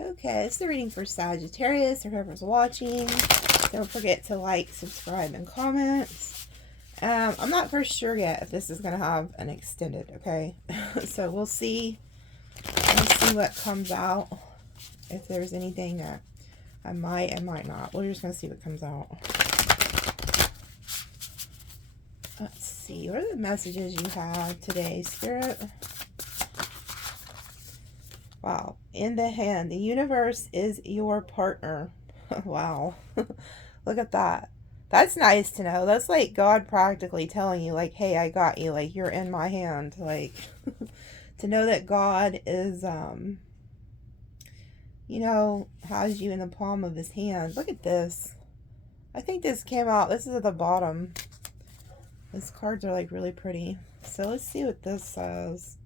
Okay, it's the reading for Sagittarius, or whoever's watching. Don't forget to like, subscribe, and comment. I'm not for sure yet if this is going to have an extended, okay? So we'll see. Let's see what comes out. If there's anything that I might not. We're just going to see what comes out. Let's see. What are the messages you have today, Spirit? Wow. In the hand. The universe is your partner. Wow. Look at that. That's nice to know. That's like God practically telling you, like, hey, I got you. Like, you're in my hand. Like, to know that God is, you know, has you in the palm of his hand. Look at this. I think this came out. This is at the bottom. These cards are, like, really pretty. So let's see what this says.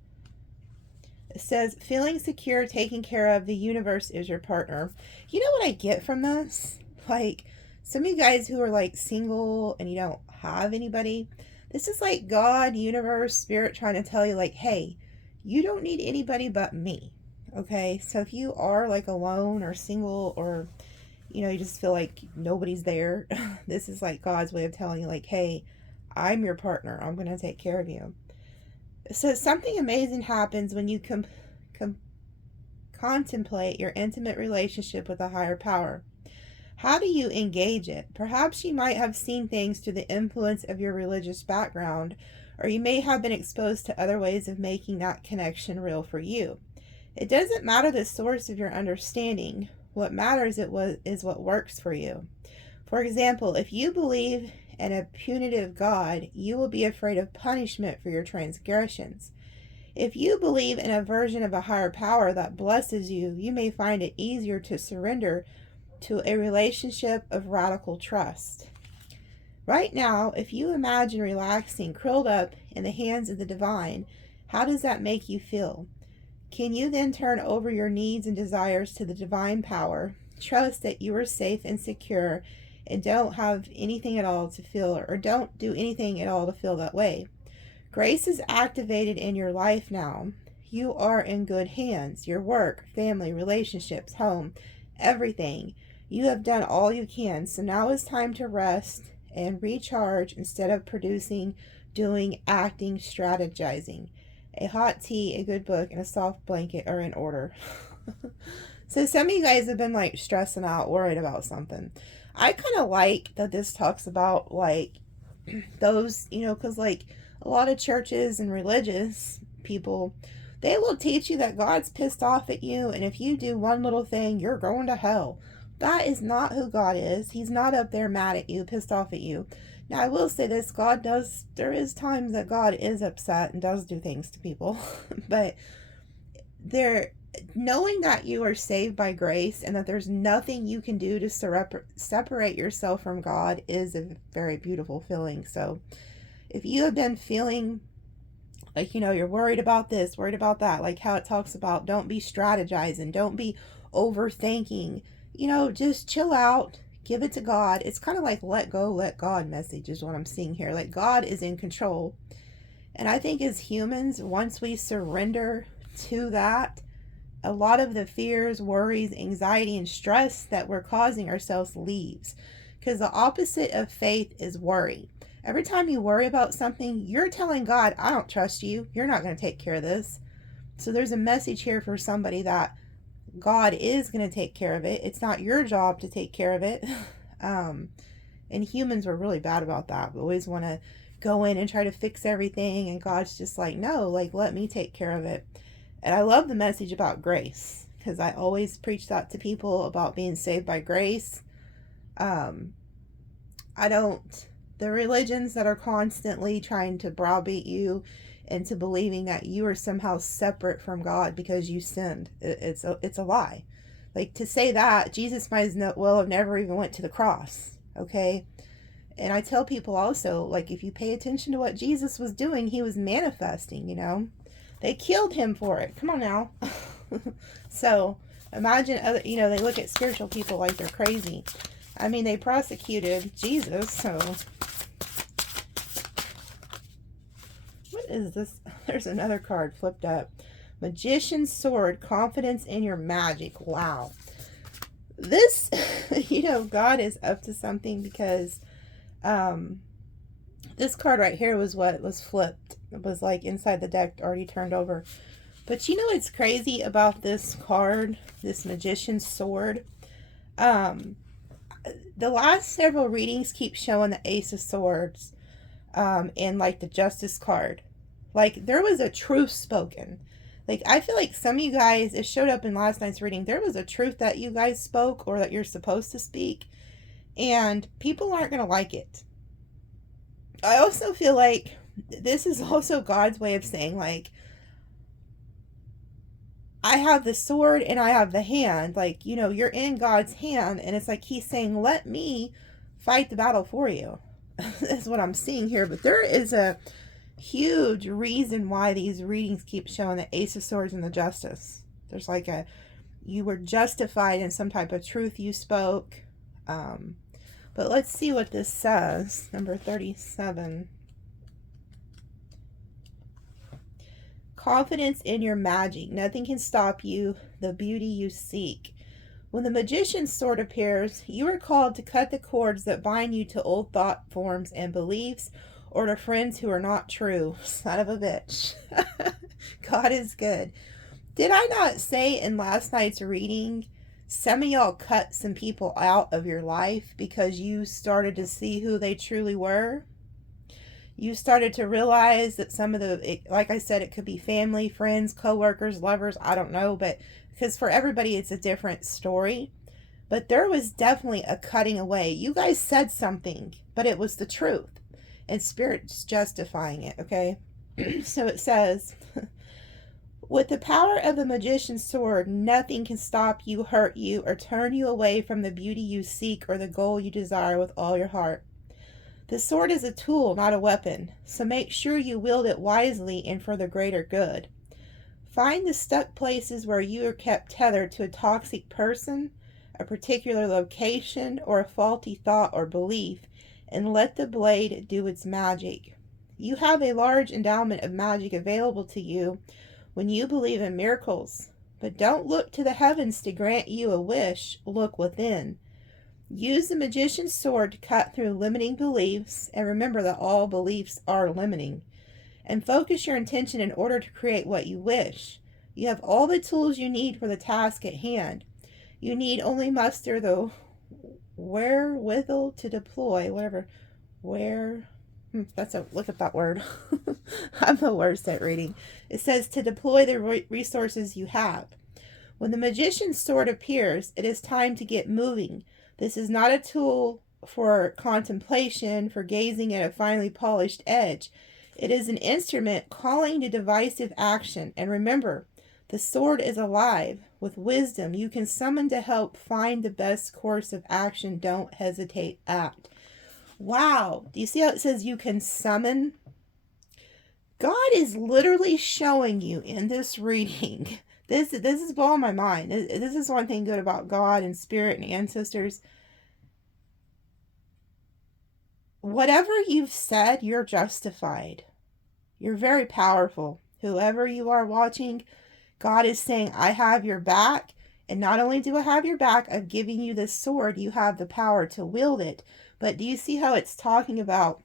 It says, feeling secure, taken care of, the universe is your partner. You know what I get from this? Like, some of you guys who are, like, single and you don't have anybody, this is like God, universe, spirit trying to tell you, like, hey, you don't need anybody but me, okay? So if you are, like, alone or single, or, you know, you just feel like nobody's there, this is, like, God's way of telling you, like, hey, I'm your partner. I'm going to take care of you. So something amazing happens when you contemplate your intimate relationship with a higher power. How do you engage it? Perhaps you might have seen things through the influence of your religious background, or you may have been exposed to other ways of making that connection real for you. It doesn't matter the source of your understanding. What matters is what works for you. For example, if you believe in a punitive God, you will be afraid of punishment for your transgressions. If you believe in a version of a higher power that blesses you, you may find it easier to surrender to a relationship of radical trust. Right now, if you imagine relaxing, curled up in the hands of the divine, how does that make you feel? Can you then turn over your needs and desires to the divine power, trust that you are safe and secure, and don't have anything at all to feel, or don't do anything at all to feel that way? Grace is activated in your life now. You are in good hands. Your work, family, relationships, home, everything. You have done all you can. So now is time to rest and recharge instead of producing, doing, acting, strategizing. A hot tea, a good book, and a soft blanket are in order. So some of you guys have been, like, stressing out, worried about something. I kind of like that this talks about, like, those, you know, because, like, a lot of churches and religious people, they will teach you that God's pissed off at you, and if you do one little thing, you're going to hell. That is not who God is. He's not up there mad at you, pissed off at you. Now, I will say this, there is times that God is upset and does do things to people, but knowing that you are saved by grace and that there's nothing you can do to separate yourself from God is a very beautiful feeling. So if you have been feeling like, you know, you're worried about this, worried about that, like how it talks about don't be strategizing, don't be overthinking, you know, just chill out, give it to God. It's kind of like let go, let God message is what I'm seeing here. Like God is in control. And I think as humans, once we surrender to that, a lot of the fears, worries, anxiety, and stress that we're causing ourselves leaves. Because the opposite of faith is worry. Every time you worry about something, you're telling God, I don't trust you. You're not going to take care of this. So there's a message here for somebody that God is going to take care of it. It's not your job to take care of it. And humans were really bad about that. We always want to go in and try to fix everything. And God's just like, no, like, let me take care of it. And I love the message about grace, because I always preach that to people about being saved by grace. The religions that are constantly trying to browbeat you into believing that you are somehow separate from God because you sinned, it's a lie. Like, to say that, Jesus might as well have never even went to the cross, okay? And I tell people also, like, if you pay attention to what Jesus was doing, he was manifesting, you know? They killed him for it. Come on now. So imagine other, you know, they look at spiritual people like they're crazy. I mean, they prosecuted Jesus, so. What is this? There's another card flipped up. Magician's sword, confidence in your magic. Wow. This, God is up to something, because this card right here was what was flipped. It was like inside the deck, already turned over. But what's crazy about this card, this Magician's sword? The last several readings keep showing the Ace of Swords, and like the Justice card. Like, there was a truth spoken. Like, I feel like some of you guys, it showed up in last night's reading, there was a truth that you guys spoke, or that you're supposed to speak, and people aren't going to like it. I also feel like this is also God's way of saying, like, I have the sword and I have the hand. Like, you're in God's hand, and it's like he's saying, let me fight the battle for you. That's what I'm seeing here. But there is a huge reason why these readings keep showing the Ace of Swords and the Justice. There's like you were justified in some type of truth you spoke. But let's see what this says. Number 37. Confidence in your magic. Nothing can stop you, the beauty you seek. When the Magician's sword appears, you are called to cut the cords that bind you to old thought forms and beliefs, or to friends who are not true. Son of a bitch. God is good. Did I not say in last night's reading, some of y'all cut some people out of your life because you started to see who they truly were? You started to realize that some of like I said, it could be family, friends, co-workers, lovers, I don't know, but because for everybody it's a different story. But there was definitely a cutting away. You guys said something, but it was the truth, and Spirit's justifying it, okay? So it says, with the power of the Magician's sword, nothing can stop you, hurt you, or turn you away from the beauty you seek or the goal you desire with all your heart. The sword is a tool, not a weapon, so make sure you wield it wisely and for the greater good. Find the stuck places where you are kept tethered to a toxic person, a particular location, or a faulty thought or belief, and let the blade do its magic. You have a large endowment of magic available to you when you believe in miracles, but don't look to the heavens to grant you a wish, look within. Use the Magician's sword to cut through limiting beliefs, and remember that all beliefs are limiting. And focus your intention in order to create what you wish. You have all the tools you need for the task at hand. You need only muster the wherewithal to deploy, look at that word. I'm the worst at reading. It says to deploy the resources you have. When the Magician's sword appears, it is time to get moving. This is not a tool for contemplation, for gazing at a finely polished edge. It is an instrument calling to divisive action. And remember, the sword is alive. With wisdom, you can summon to help find the best course of action. Don't hesitate, act. Wow. Do you see how it says you can summon? God is literally showing you in this reading. This is blowing my mind. This is one thing good about God and Spirit and ancestors. Whatever you've said, you're justified. You're very powerful. Whoever you are watching, God is saying, I have your back. And not only do I have your back, I've given you this sword. You have the power to wield it. But do you see how it's talking about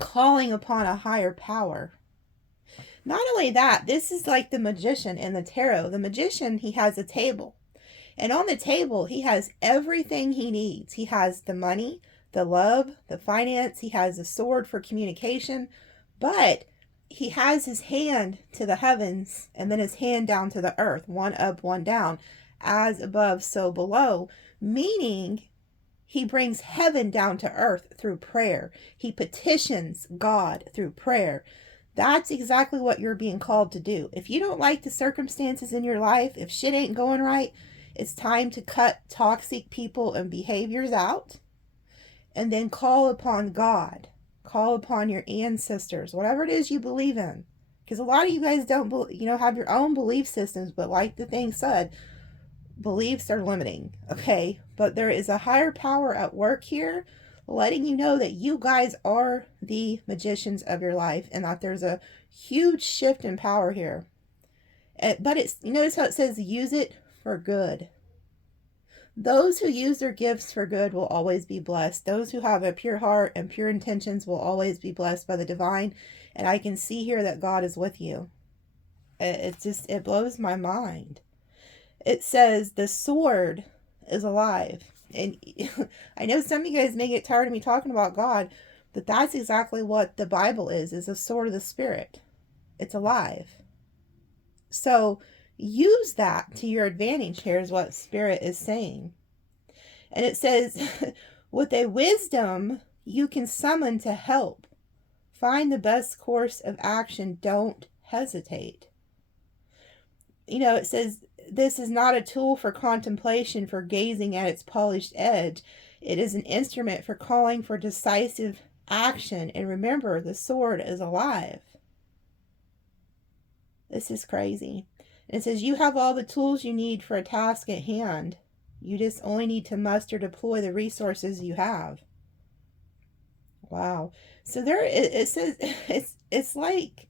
calling upon a higher power? Not only that, this is like the magician in the tarot. The magician, he has a table. And on the table, he has everything he needs. He has the money, the love, the finance. He has a sword for communication. But he has his hand to the heavens and then his hand down to the earth. One up, one down. As above, so below. Meaning, he brings heaven down to earth through prayer. He petitions God through prayer. That's exactly what you're being called to do. If you don't like the circumstances in your life, if shit ain't going right, it's time to cut toxic people and behaviors out. And then call upon God. Call upon your ancestors. Whatever it is you believe in. Because a lot of you guys don't, have your own belief systems. But like the thing said, beliefs are limiting. Okay? But there is a higher power at work here, letting you know that you guys are the magicians of your life and that there's a huge shift in power here. But it's, you notice how it says use it for good. Those who use their gifts for good will always be blessed. Those who have a pure heart and pure intentions will always be blessed by the divine. And I can see here that God is with you. It blows my mind. It says the sword is alive. And I know some of you guys may get tired of me talking about God, but that's exactly what the Bible is a sword of the Spirit. It's alive. So use that to your advantage here is what Spirit is saying. And it says, with a wisdom you can summon to help. Find the best course of action. Don't hesitate. You know, it says, this is not a tool for contemplation, for gazing at its polished edge. It is an instrument for calling for decisive action. And remember, the sword is alive. This is crazy. And it says, you have all the tools you need for a task at hand. You just only need to muster, deploy the resources you have. Wow. So there, it says, it's like,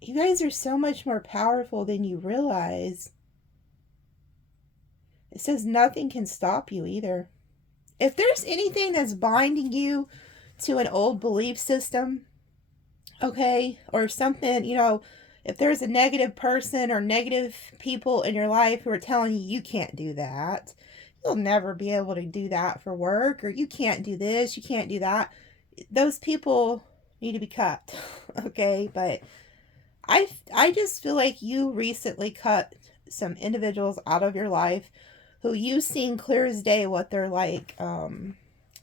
you guys are so much more powerful than you realize. It says nothing can stop you either. If there's anything that's binding you to an old belief system, okay, or something, you know, if there's a negative person or negative people in your life who are telling you you can't do that, you'll never be able to do that for work, or you can't do this, you can't do that, those people need to be cut, okay? But I just feel like you recently cut some individuals out of your life who you've seen clear as day what their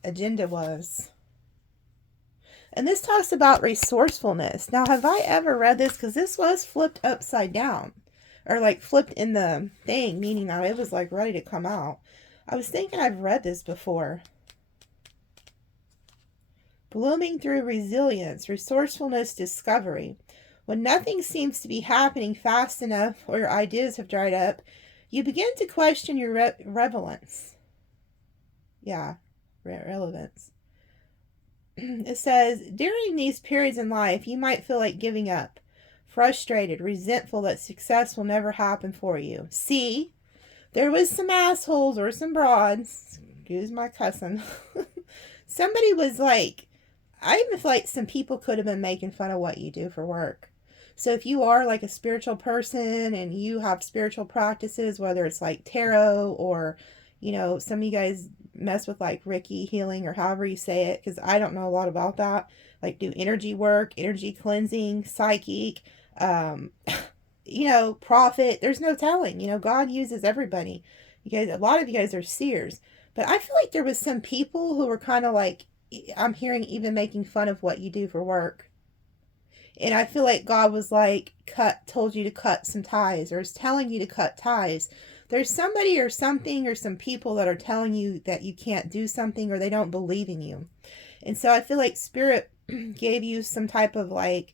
agenda was. And this talks about resourcefulness. Now, have I ever read this? Because this was flipped upside down. Or like flipped in the thing, meaning that it was like ready to come out. I was thinking I've read this before. Blooming through resilience, resourcefulness, discovery. When nothing seems to be happening fast enough or your ideas have dried up, you begin to question your relevance. Yeah, relevance. It says, during these periods in life, you might feel like giving up, frustrated, resentful that success will never happen for you. See, there was some assholes or some broads, excuse my cussing. Somebody was like, I even feel like some people could have been making fun of what you do for work. So if you are like a spiritual person and you have spiritual practices, whether it's like tarot or, you know, some of you guys mess with like Reiki healing or however you say it, because I don't know a lot about that, like do energy work, energy cleansing, psychic, you know, prophet, there's no telling, you know, God uses everybody. You guys, a lot of you guys are seers, but I feel like there was some people who were kind of like, I'm hearing even making fun of what you do for work. And I feel like God was like, told you to cut some ties, or is telling you to cut ties. There's somebody or something or some people that are telling you that you can't do something, or they don't believe in you. And so I feel like Spirit gave you some type of like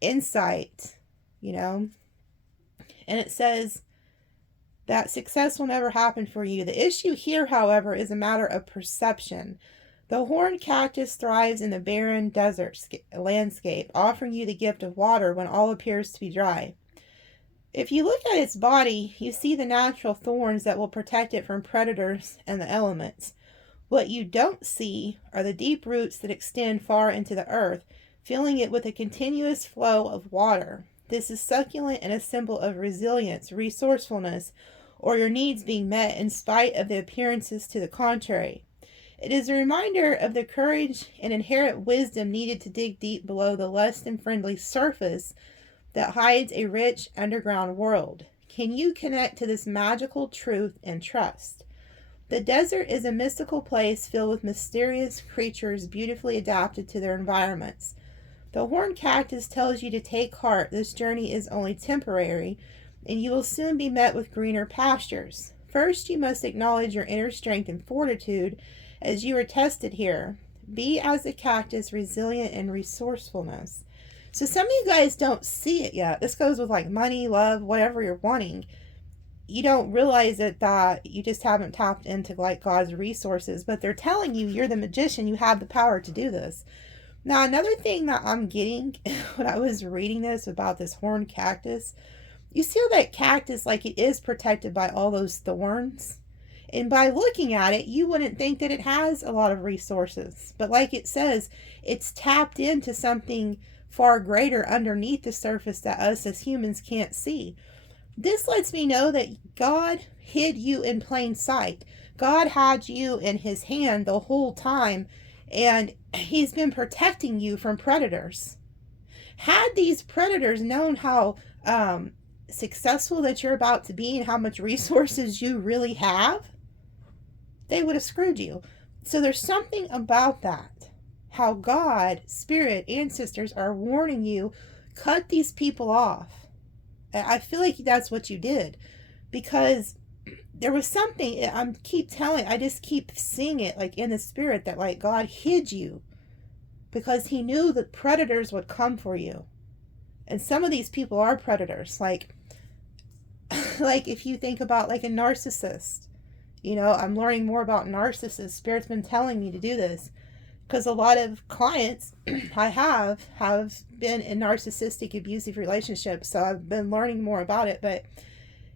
insight, you know. And it says that success will never happen for you. The issue here, however, is a matter of perception. The horned cactus thrives in the barren desert landscape, offering you the gift of water when all appears to be dry. If you look at its body, you see the natural thorns that will protect it from predators and the elements. What you don't see are the deep roots that extend far into the earth, filling it with a continuous flow of water. This is succulent and a symbol of resilience, resourcefulness, or your needs being met in spite of the appearances to the contrary. It is a reminder of the courage and inherent wisdom needed to dig deep below the less than friendly surface that hides a rich underground world. Can you connect to this magical truth and trust? The desert is a mystical place filled with mysterious creatures beautifully adapted to their environments. The horned cactus tells you to take heart. This journey is only temporary, and you will soon be met with greener pastures. First, you must acknowledge your inner strength and fortitude as you are tested here. Be as a cactus, resilient in resourcefulness. So some of you guys don't see it yet. This goes with like money, love, whatever you're wanting. You don't realize it, that you just haven't tapped into like God's resources, but they're telling you you're the magician. You have the power to do this. Now, another thing that I'm getting when I was reading this about this horned cactus, You see how that cactus, like, it is protected by all those thorns? And by looking at it, you wouldn't think that it has a lot of resources. But like it says, it's tapped into something far greater underneath the surface that us as humans can't see. This lets me know that God hid you in plain sight. God had you in his hand the whole time, and he's been protecting you from predators. Had these predators known how successful that you're about to be and how much resources you really have, they would have screwed you. So there's something about that. How God, Spirit, ancestors are warning you, cut these people off. I feel like that's what you did. Because there was something, I just keep seeing it like in the spirit that like God hid you. Because he knew that predators would come for you. And some of these people are predators. Like if you think about like a narcissist. You know, I'm learning more about narcissists. Spirit's been telling me to do this. Because a lot of clients I have been in narcissistic abusive relationships. So I've been learning more about it. But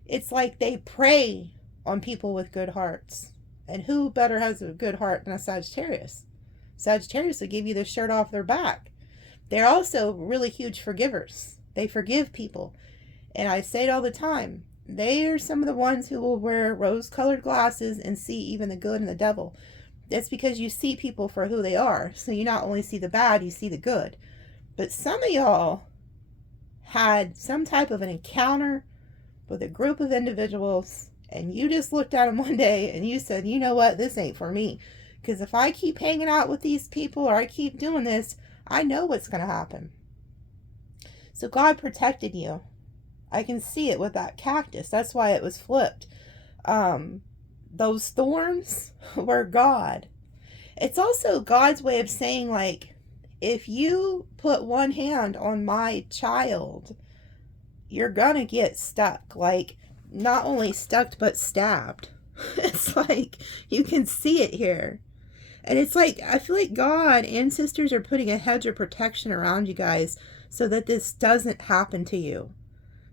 it's like they prey on people with good hearts. And who better has a good heart than a Sagittarius? Sagittarius will give you the shirt off their back. They're also really huge forgivers. They forgive people. And I say it all the time. They are some of the ones who will wear rose-colored glasses and see even the good in the devil. That's because you see people for who they are. So you not only see the bad, you see the good. But some of y'all had some type of an encounter with a group of individuals, and you just looked at them one day and you said, you know what, this ain't for me. Because if I keep hanging out with these people or I keep doing this, I know what's going to happen. So God protected you. I can see it with that cactus. That's why it was flipped. Those thorns were God. It's also God's way of saying, like, if you put one hand on my child, you're gonna get stuck. Like, not only stuck, but stabbed. It's like, you can see it here. And it's like, I feel like God, ancestors are putting a hedge of protection around you guys so that this doesn't happen to you.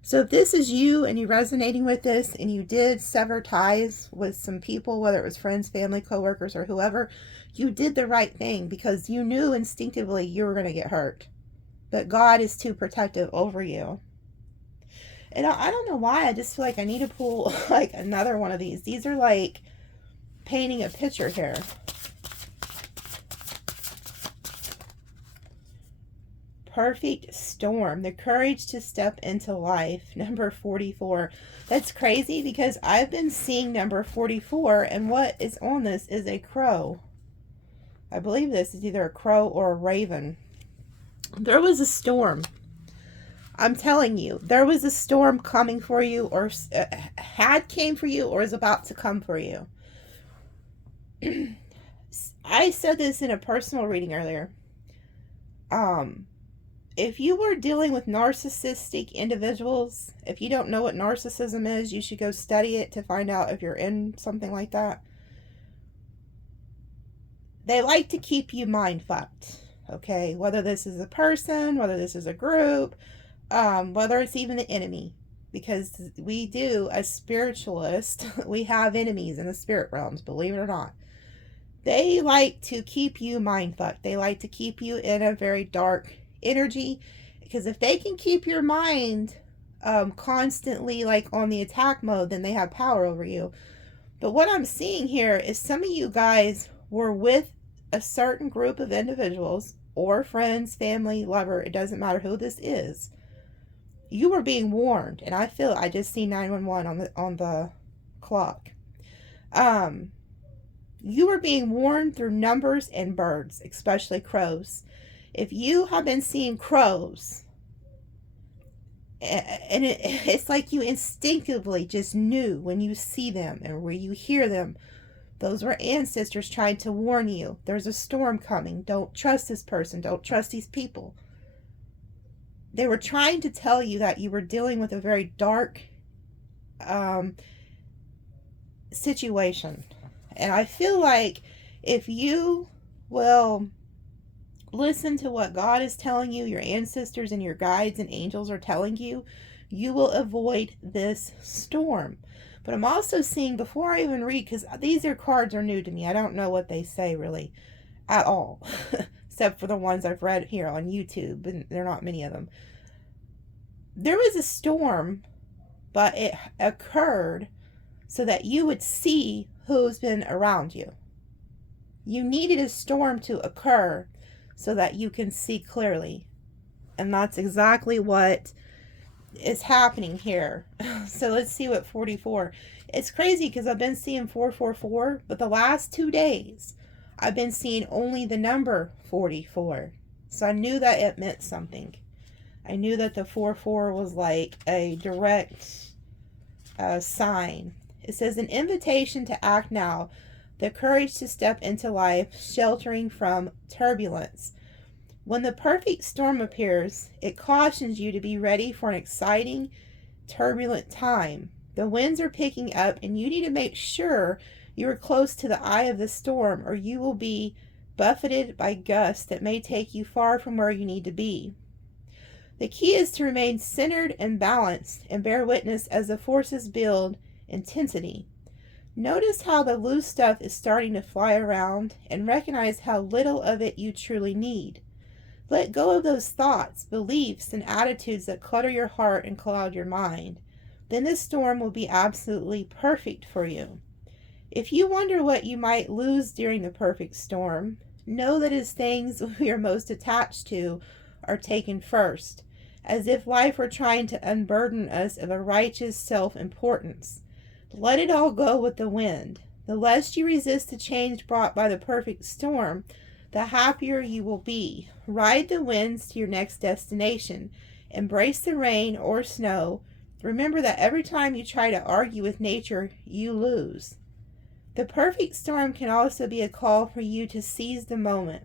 So if this is you and you're resonating with this and you did sever ties with some people, whether it was friends, family, coworkers, or whoever, you did the right thing because you knew instinctively you were going to get hurt. But God is too protective over you. And I don't know why, I just feel like I need to pull like another one of these. These are like painting a picture here. Perfect storm, the courage to step into life, number 44. That's crazy because I've been seeing number 44, and what is on this is a crow. I believe this is either a crow or a raven. There was a storm. I'm telling you, there was a storm coming for you, or had came for you, or is about to come for you. I said this in a personal reading earlier. If you were dealing with narcissistic individuals, if you don't know what narcissism is, you should go study it to find out if you're in something like that. They like to keep you mind fucked, okay? Whether this is a person, whether this is a group, whether it's even the enemy. Because we do, as spiritualists, we have enemies in the spirit realms, believe it or not. They like to keep you mind fucked. They like to keep you in a very dark energy, because if they can keep your mind constantly like on the attack mode, then they have power over you. But what I'm seeing here is some of you guys were with a certain group of individuals, or friends, family, lover, it doesn't matter who this is. You were being warned, and I just see 911 on the clock. You were being warned through numbers and birds, especially crows. If you have been seeing crows, and it's like you instinctively just knew when you see them and when you hear them, those were ancestors trying to warn you. There's a storm coming. Don't trust this person. Don't trust these people. They were trying to tell you that you were dealing with a very dark situation. And I feel like if you will listen to what God is telling you, your ancestors and your guides and angels are telling you, You will avoid this storm. But I'm also seeing, before I even read, because these cards are new to me. I don't know what they say really at all. Except for the ones I've read here on YouTube. And there are not many of them. There was a storm, but it occurred so that you would see who's been around you. You needed a storm to occur so that you can see clearly. And that's exactly what is happening here. So let's see what 44. It's crazy because I've been seeing 444, but the last 2 days I've been seeing only the number 44. So I knew that it meant something. I knew that the 44 was like a direct sign. It says an invitation to act now, the courage to step into life, sheltering from turbulence. When the perfect storm appears, it cautions you to be ready for an exciting, turbulent time. The winds are picking up, and you need to make sure you are close to the eye of the storm, or you will be buffeted by gusts that may take you far from where you need to be. The key is to remain centered and balanced and bear witness as the forces build intensity. Notice how the loose stuff is starting to fly around and recognize how little of it you truly need. Let go of those thoughts, beliefs, and attitudes that clutter your heart and cloud your mind. Then this storm will be absolutely perfect for you. If you wonder what you might lose during the perfect storm, know that as things we are most attached to are taken first, as if life were trying to unburden us of a righteous self-importance. Let it all go with the wind. The less you resist the change brought by the perfect storm, the happier you will be. Ride the winds to your next destination. Embrace the rain or snow. Remember that every time you try to argue with nature, you lose. The perfect storm can also be a call for you to seize the moment.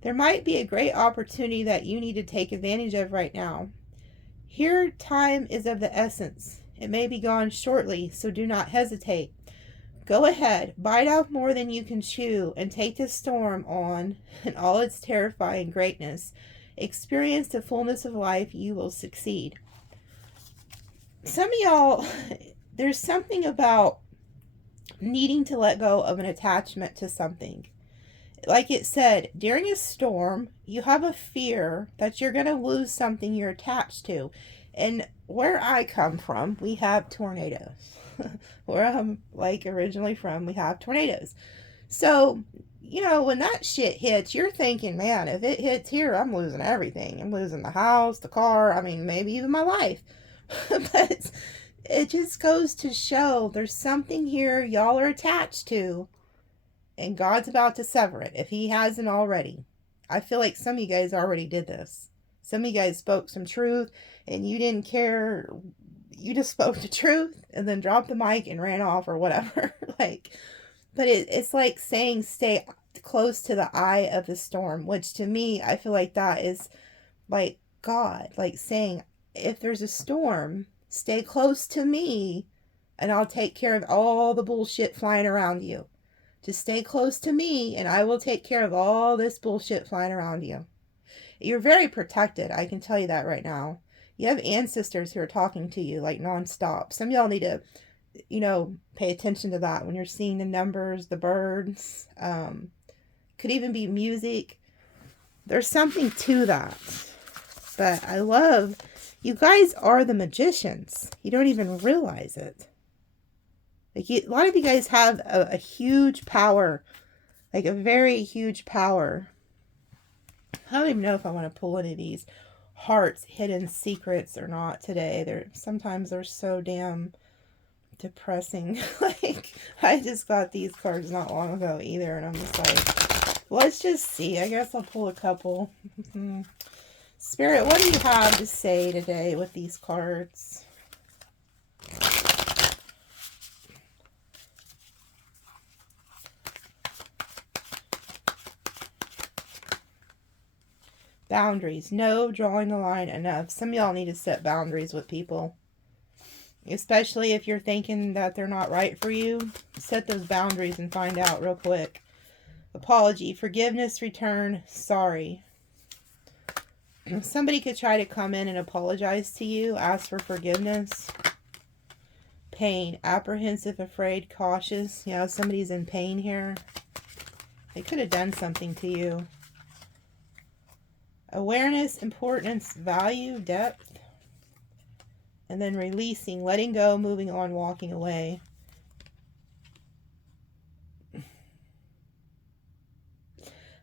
There might be a great opportunity that you need to take advantage of right now. Here, time is of the essence. It may be gone shortly, so do not hesitate. Go ahead, bite off more than you can chew, and take this storm on in all its terrifying greatness. Experience the fullness of life. You will succeed. Some of y'all, there's something about needing to let go of an attachment to something. Like it said, during a storm, you have a fear that you're going to lose something you're attached to. And where I come from, we have tornadoes. Where I'm originally from, we have tornadoes. So, when that shit hits, you're thinking, man, if it hits here, I'm losing everything. I'm losing the house, the car, maybe even my life. But it just goes to show there's something here y'all are attached to, and God's about to sever it if he hasn't already. I feel like some of you guys already did this. Some of you guys spoke some truth and you didn't care. You just spoke the truth and then dropped the mic and ran off or whatever. But it's like saying stay close to the eye of the storm, which to me, I feel like that is like God, like saying, if there's a storm, stay close to me and I'll take care of all the bullshit flying around you. Just stay close to me and I will take care of all this bullshit flying around you. You're very protected. I can tell you that right now. You have ancestors who are talking to you like nonstop. Some of y'all need to, pay attention to that when you're seeing the numbers, the birds. Could even be music. There's something to that. But I love, you guys are the magicians. You don't even realize it. A lot of you guys have a huge power, like a very huge power. I don't even know if I want to pull any of these hearts, hidden secrets or not today. Sometimes they're so damn depressing. I just got these cards not long ago either, and I'm just like, let's just see. I guess I'll pull a couple. Spirit, what do you have to say today with these cards? Boundaries. No, drawing the line enough. Some of y'all need to set boundaries with people. Especially if you're thinking that they're not right for you. Set those boundaries and find out real quick. Apology. Forgiveness. Return. Sorry. Somebody could try to come in and apologize to you, ask for forgiveness. Pain, apprehensive, afraid, cautious. You know, somebody's in pain here. They could have done something to you. Awareness, importance, value, depth. And then releasing, letting go, moving on, walking away.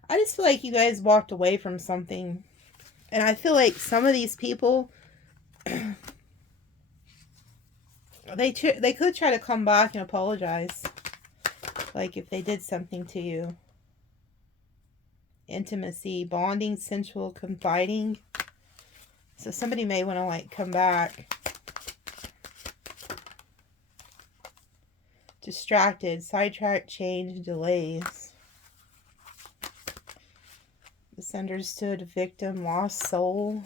I just feel like you guys walked away from something. And I feel like some of these people, they could try to come back and apologize. Like if they did something to you. Intimacy, bonding, sensual, confiding. So somebody may want to like come back. Distracted, sidetracked, change, delays. Misunderstood, victim, lost soul.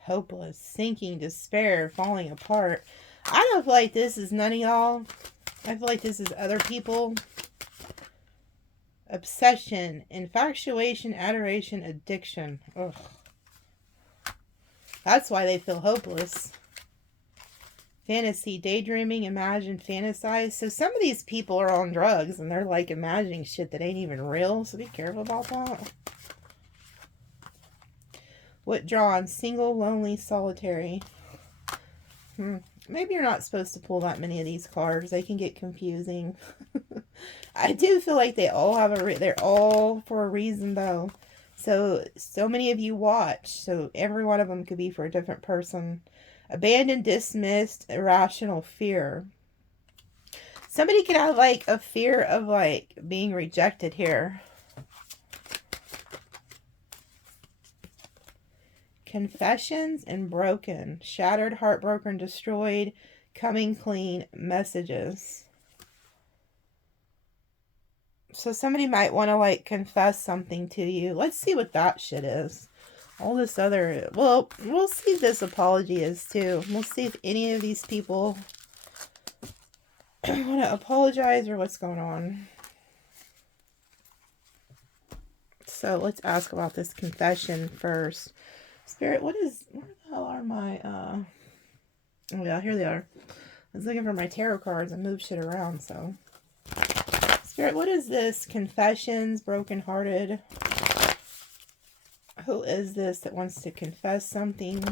Hopeless, sinking, despair, falling apart. I don't feel like this is none of y'all. I feel like this is other people. Obsession, infatuation, adoration, addiction. Ugh. That's why they feel hopeless. Fantasy, daydreaming, imagine, fantasize. So some of these people are on drugs and they're like imagining shit that ain't even real. So be careful about that. Withdrawn, single, lonely, solitary. Maybe you're not supposed to pull that many of these cards. They can get confusing. I do feel like they all have they're all for a reason though. So many of you watch. So every one of them could be for a different person. Abandoned, dismissed, irrational fear. Somebody could have like a fear of like being rejected here. Confessions and broken. Shattered, heartbroken, destroyed, coming clean, messages. So somebody might want to like confess something to you. Let's see what that shit is. All this other, well, we'll see if this apology is too. We'll see if any of these people want to apologize or what's going on. So let's ask about this confession first. Spirit, where the hell are my, oh yeah, here they are. I was looking for my tarot cards and moved shit around, so. Spirit, what is this? Confessions, brokenhearted. Who is this that wants to confess something?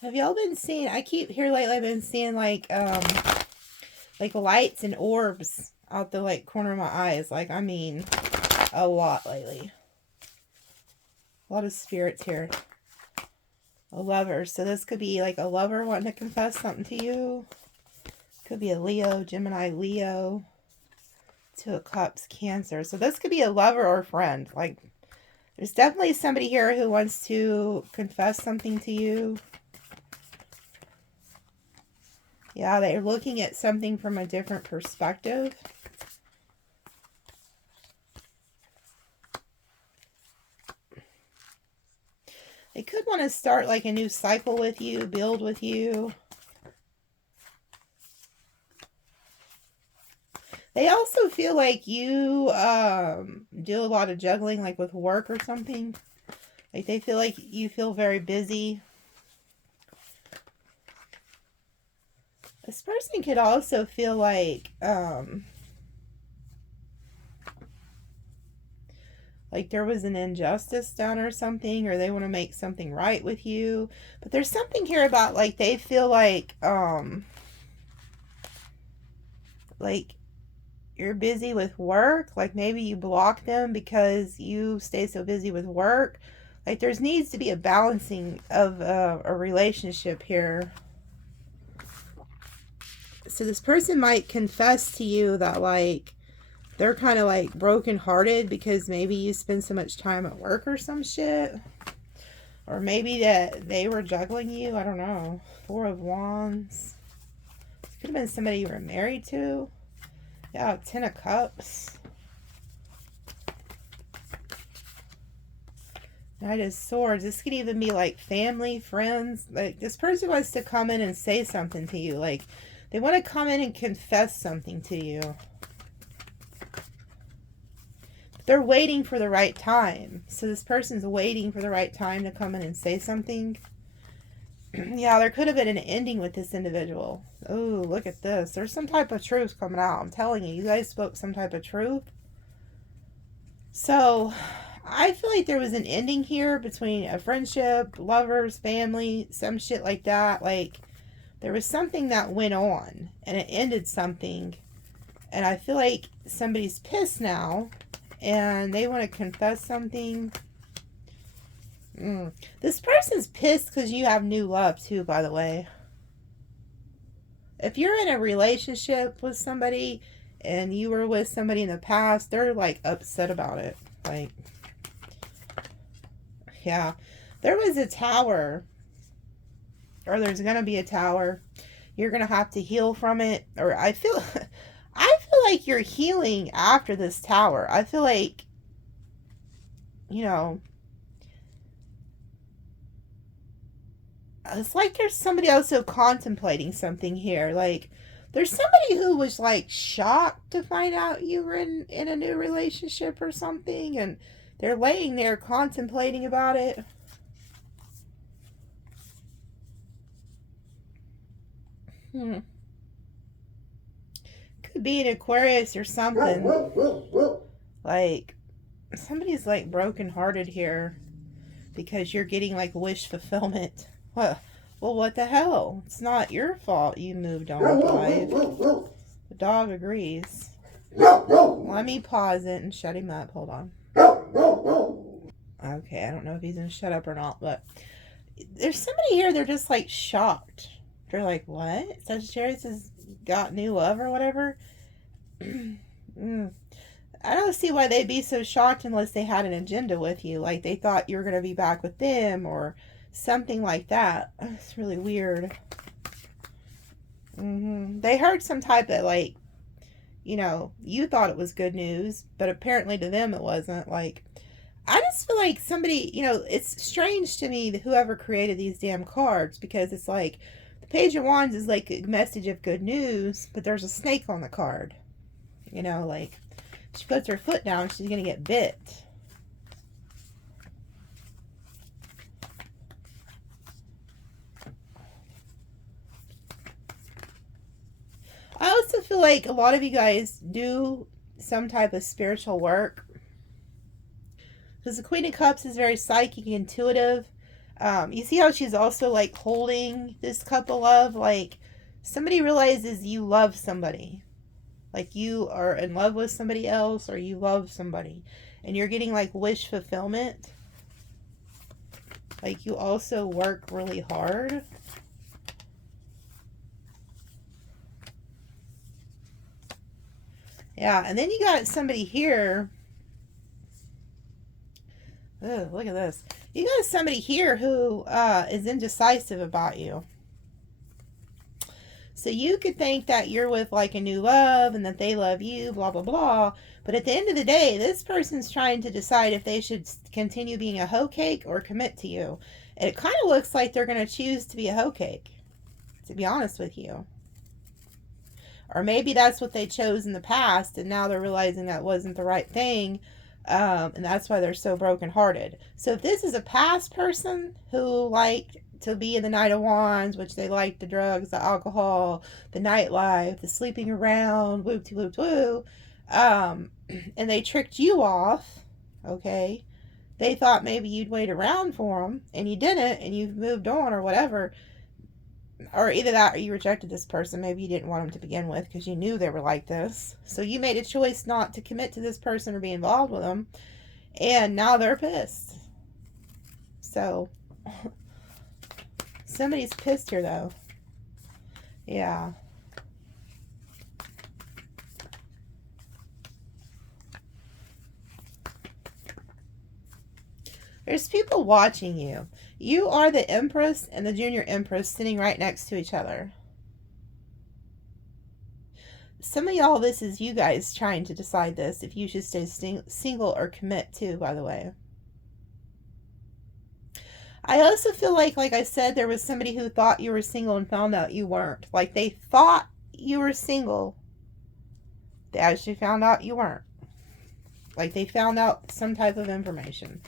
Have y'all been seeing, I keep here lately, I've been seeing like lights and orbs out the like corner of my eyes. Like, I mean, a lot lately. A lot of spirits here. A lover. So this could be like a lover wanting to confess something to you. Could be a Leo, Gemini, Leo. Two of Cups, Cancer. So this could be a lover or a friend. Like, there's definitely somebody here who wants to confess something to you. Yeah, they're looking at something from a different perspective. They could want to start like a new cycle with you, build with you. They also feel like you do a lot of juggling, like with work or something. Like they feel like you feel very busy. This person could also feel like there was an injustice done or something, or they want to make something right with you. But there's something here about like they feel like you're busy with work. Like maybe you block them because you stay so busy with work. Like there needs to be a balancing of a relationship here. So this person might confess to you that like they're kind of like brokenhearted because maybe you spend so much time at work or some shit. Or maybe that they were juggling you. I don't know. Four of Wands. Could have been somebody you were married to. Yeah, 10 of Cups. Knight of Swords. This could even be like family, friends. Like this person wants to come in and say something to you. Like they want to come in and confess something to you. They're waiting for the right time. So this person's waiting for the right time to come in and say something. Yeah, there could have been an ending with this individual. Oh, look at this. There's some type of truth coming out. I'm telling you, you guys spoke some type of truth. So, I feel like there was an ending here between a friendship, lovers, family, some shit like that. Like, there was something that went on, and it ended something. And I feel like somebody's pissed now, and they want to confess something. This person's pissed because you have new love too, by the way. If you're in a relationship with somebody and you were with somebody in the past, they're like upset about it. Like, yeah. There was a tower, or there's going to be a tower. You're going to have to heal from it. Or I feel like you're healing after this tower. I feel like, you know, it's like there's somebody also contemplating something here. Like, there's somebody who was, like, shocked to find out you were in a new relationship or something. And they're laying there contemplating about it. Could be an Aquarius or something. Like, somebody's, like, brokenhearted here because you're getting, like, wish fulfillment. Well, what the hell? It's not your fault you moved on, Clive. The dog agrees. Let me pause it and shut him up. Hold on. Okay, I don't know if he's going to shut up or not, but there's somebody here, they're just, like, shocked. They're like, what? Sagittarius has got new love or whatever? I don't see why they'd be so shocked unless they had an agenda with you. Like, they thought you were going to be back with them or something like that. It's really weird. They heard some type of, like, you know, you thought it was good news, but apparently to them it wasn't. Like, I just feel like somebody, you know, it's strange to me that whoever created these damn cards, because it's like, the Page of Wands is like a message of good news, but there's a snake on the card. You know, like, she puts her foot down, she's going to get bit. I also feel like a lot of you guys do some type of spiritual work. Because the Queen of Cups is very psychic, intuitive. You see how she's also, like, holding this cup of love? Like, somebody realizes you love somebody. Like, you are in love with somebody else, or you love somebody. And you're getting, like, wish fulfillment. Like, you also work really hard. Yeah, and then you got somebody here. Oh, look at this. You got somebody here who is indecisive about you. So you could think that you're with, like, a new love and that they love you, blah, blah, blah. But at the end of the day, this person's trying to decide if they should continue being a hoe cake or commit to you. And it kind of looks like they're going to choose to be a hoe cake, to be honest with you. Or maybe that's what they chose in the past, and now they're realizing that wasn't the right thing, and that's why they're so brokenhearted. So if this is a past person who liked to be in the Knight of Wands, which they liked the drugs, the alcohol, the nightlife, the sleeping around, whoop-de-whoop-woo, and they tricked you off, okay? They thought maybe you'd wait around for them, and you didn't, and you've moved on or whatever. Or either that or you rejected this person. Maybe you didn't want them to begin with because you knew they were like this. So you made a choice not to commit to this person or be involved with them. And now they're pissed. So, somebody's pissed here though. Yeah. There's people watching you. You are the Empress and the Junior Empress sitting right next to each other. Some of y'all, this is you guys trying to decide this, if you should stay single or commit to, by the way. I also feel like I said, there was somebody who thought you were single and found out you weren't. Like, they thought you were single. They actually found out you weren't. Like, they found out some type of information.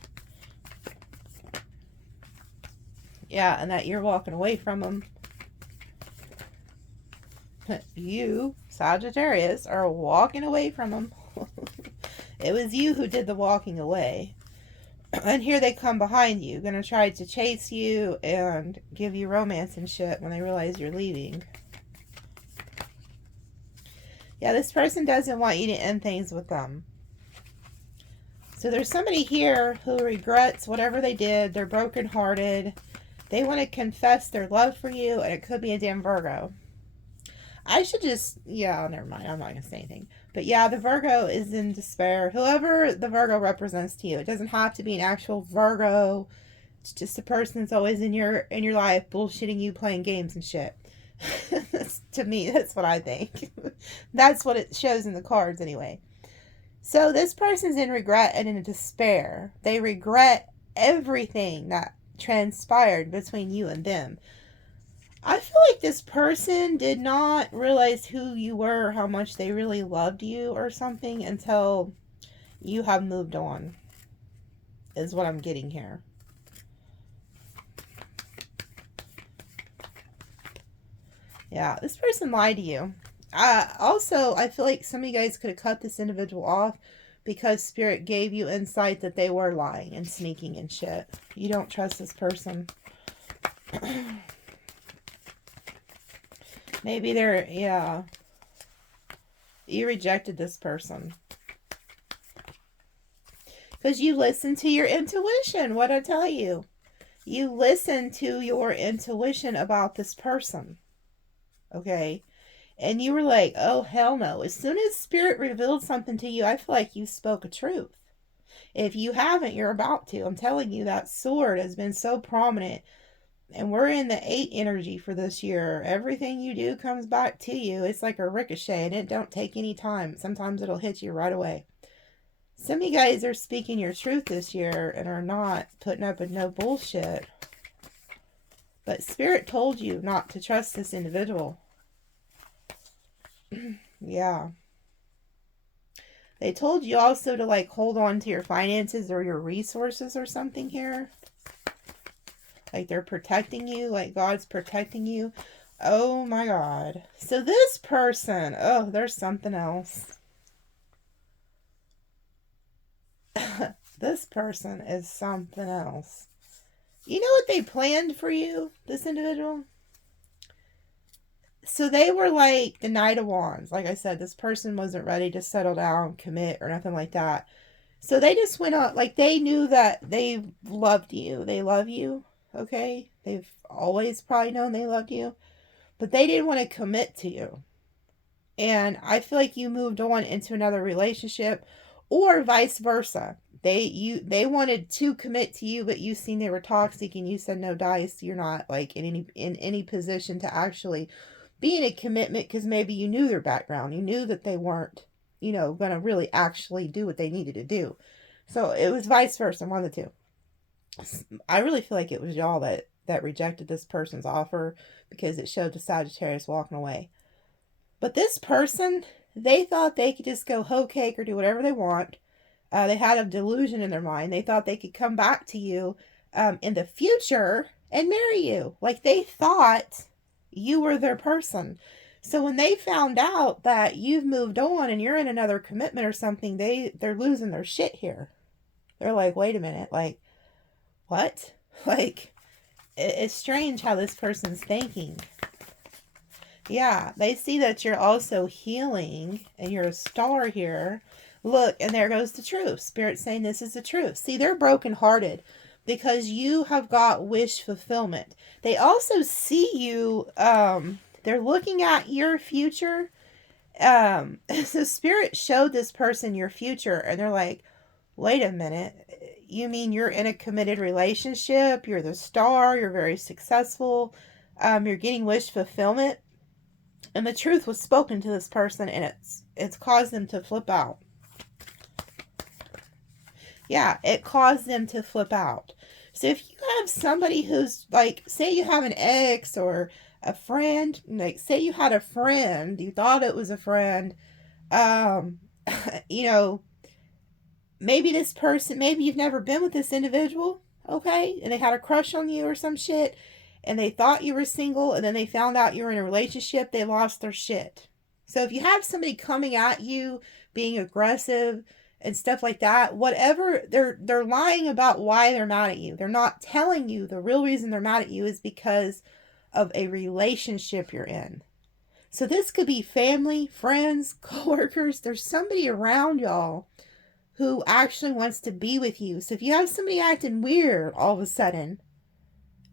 Yeah, and that you're walking away from them. You, Sagittarius, are walking away from them. It was you who did the walking away. And here they come behind you, gonna try to chase you and give you romance and shit when they realize you're leaving. Yeah, this person doesn't want you to end things with them. So there's somebody here who regrets whatever they did. They're brokenhearted. They want to confess their love for you, and it could be a damn Virgo. I should just, yeah, never mind. I'm not going to say anything. But yeah, the Virgo is in despair. Whoever the Virgo represents to you. It doesn't have to be an actual Virgo. It's just a person that's always in your life bullshitting you, playing games and shit. To me, that's what I think. That's what it shows in the cards anyway. So this person's in regret and in despair. They regret everything that transpired between you and them. I feel like this person did not realize who you were, or how much they really loved you or something, until you have moved on, is what I'm getting here. Yeah, this person lied to you. Also, I feel like some of you guys could have cut this individual off because Spirit gave you insight that they were lying and sneaking and shit. You don't trust this person. Maybe they're, yeah. You rejected this person. Because you listened to your intuition. What'd I tell you? You listened to your intuition about this person. Okay? And you were like, oh, hell no. As soon as Spirit revealed something to you, I feel like you spoke a truth. If you haven't, you're about to. I'm telling you, that sword has been so prominent. And we're in the 8 energy for this year. Everything you do comes back to you. It's like a ricochet, and it don't take any time. Sometimes it'll hit you right away. Some of you guys are speaking your truth this year and are not putting up with no bullshit. But Spirit told you not to trust this individual. Yeah. They told you also to like hold on to your finances or your resources or something here. Like they're protecting you, like God's protecting you. Oh my God. So this person, oh, there's something else. This person is something else. You know what they planned for you, this individual? So they were like the Knight of Wands. Like I said, this person wasn't ready to settle down, commit, or nothing like that. So they just went on, like they knew that they loved you. They love you, okay? They've always probably known they loved you. But they didn't want to commit to you. And I feel like you moved on into another relationship, or vice versa. They wanted to commit to you, but you seen they were toxic and you said no dice. You're not like in any position to actually be in a commitment, because maybe you knew their background. You knew that they weren't, you know, going to really actually do what they needed to do. So it was vice versa, one of the two. I really feel like it was y'all that rejected this person's offer because it showed the Sagittarius walking away. But this person, they thought they could just go hoe cake or do whatever they want. They had a delusion in their mind. They thought they could come back to you in the future and marry you. Like they thought you were their person. So when they found out that you've moved on and you're in another commitment or something, they're losing their shit here. They're like, wait a minute, like, what? Like, it's strange how this person's thinking. Yeah, they see that you're also healing and you're a star here. Look, and there goes the truth. Spirit's saying this is the truth. See, they're brokenhearted because you have got wish fulfillment. They also see you, they're looking at your future. So Spirit showed this person your future and they're like, wait a minute, you mean you're in a committed relationship, you're the star, you're very successful, you're getting wish fulfillment, and the truth was spoken to this person, and it's caused them to flip out. Yeah, it caused them to flip out. So if you have somebody who's like, say you have an ex or a friend, like say you had a friend, you thought it was a friend, you know, maybe this person, maybe you've never been with this individual, okay, and they had a crush on you or some shit, and they thought you were single, and then they found out you were in a relationship, they lost their shit. So if you have somebody coming at you, being aggressive and stuff like that, whatever, they're lying about why they're mad at you. They're not telling you the real reason they're mad at you is because of a relationship you're in. So this could be family, friends, coworkers. There's somebody around y'all who actually wants to be with you. So if you have somebody acting weird all of a sudden,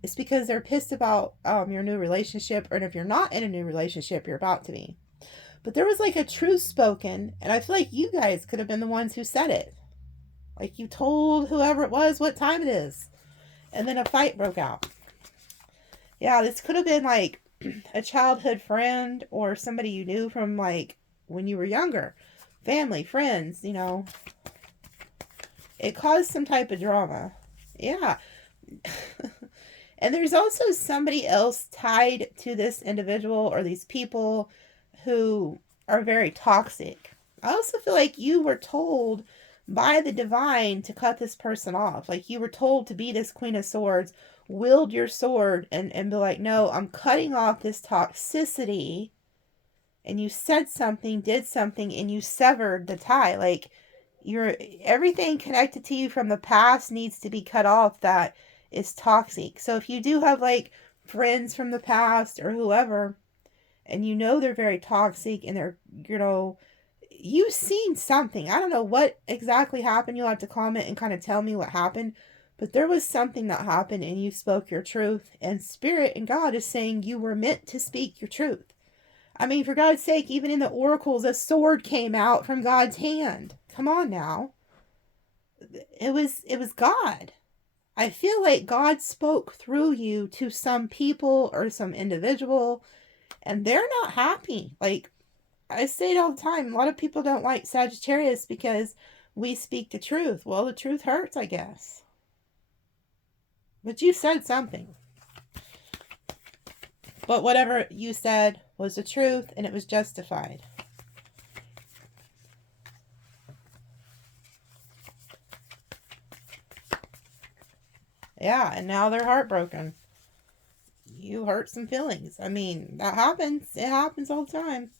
it's because they're pissed about your new relationship, or if you're not in a new relationship, you're about to be. But there was like a truth spoken, and I feel like you guys could have been the ones who said it. Like you told whoever it was what time it is, and then a fight broke out. Yeah, this could have been like a childhood friend or somebody you knew from like when you were younger. Family, friends, you know. It caused some type of drama. Yeah. And there's also somebody else tied to this individual or these people who are very toxic. I also feel like you were told by the divine to cut this person off. Like you were told to be this Queen of Swords, wield your sword and be like, no, I'm cutting off this toxicity. And you said something, did something, and you severed the tie. Like everything connected to you from the past needs to be cut off that is toxic. So if you do have like friends from the past or whoever, and you know they're very toxic and they're, you know, you've seen something. I don't know what exactly happened. You'll have to comment and kind of tell me what happened. But there was something that happened and you spoke your truth. And Spirit and God is saying you were meant to speak your truth. I mean, for God's sake, even in the oracles, a sword came out from God's hand. Come on now. It was God. I feel like God spoke through you to some people or some individual, and they're not happy. Like, I say it all the time. A lot of people don't like Sagittarius because we speak the truth. Well, the truth hurts, I guess. But you said something. But whatever you said was the truth, and it was justified. Yeah, and now they're heartbroken. You hurt some feelings. I mean, that happens. It happens all the time.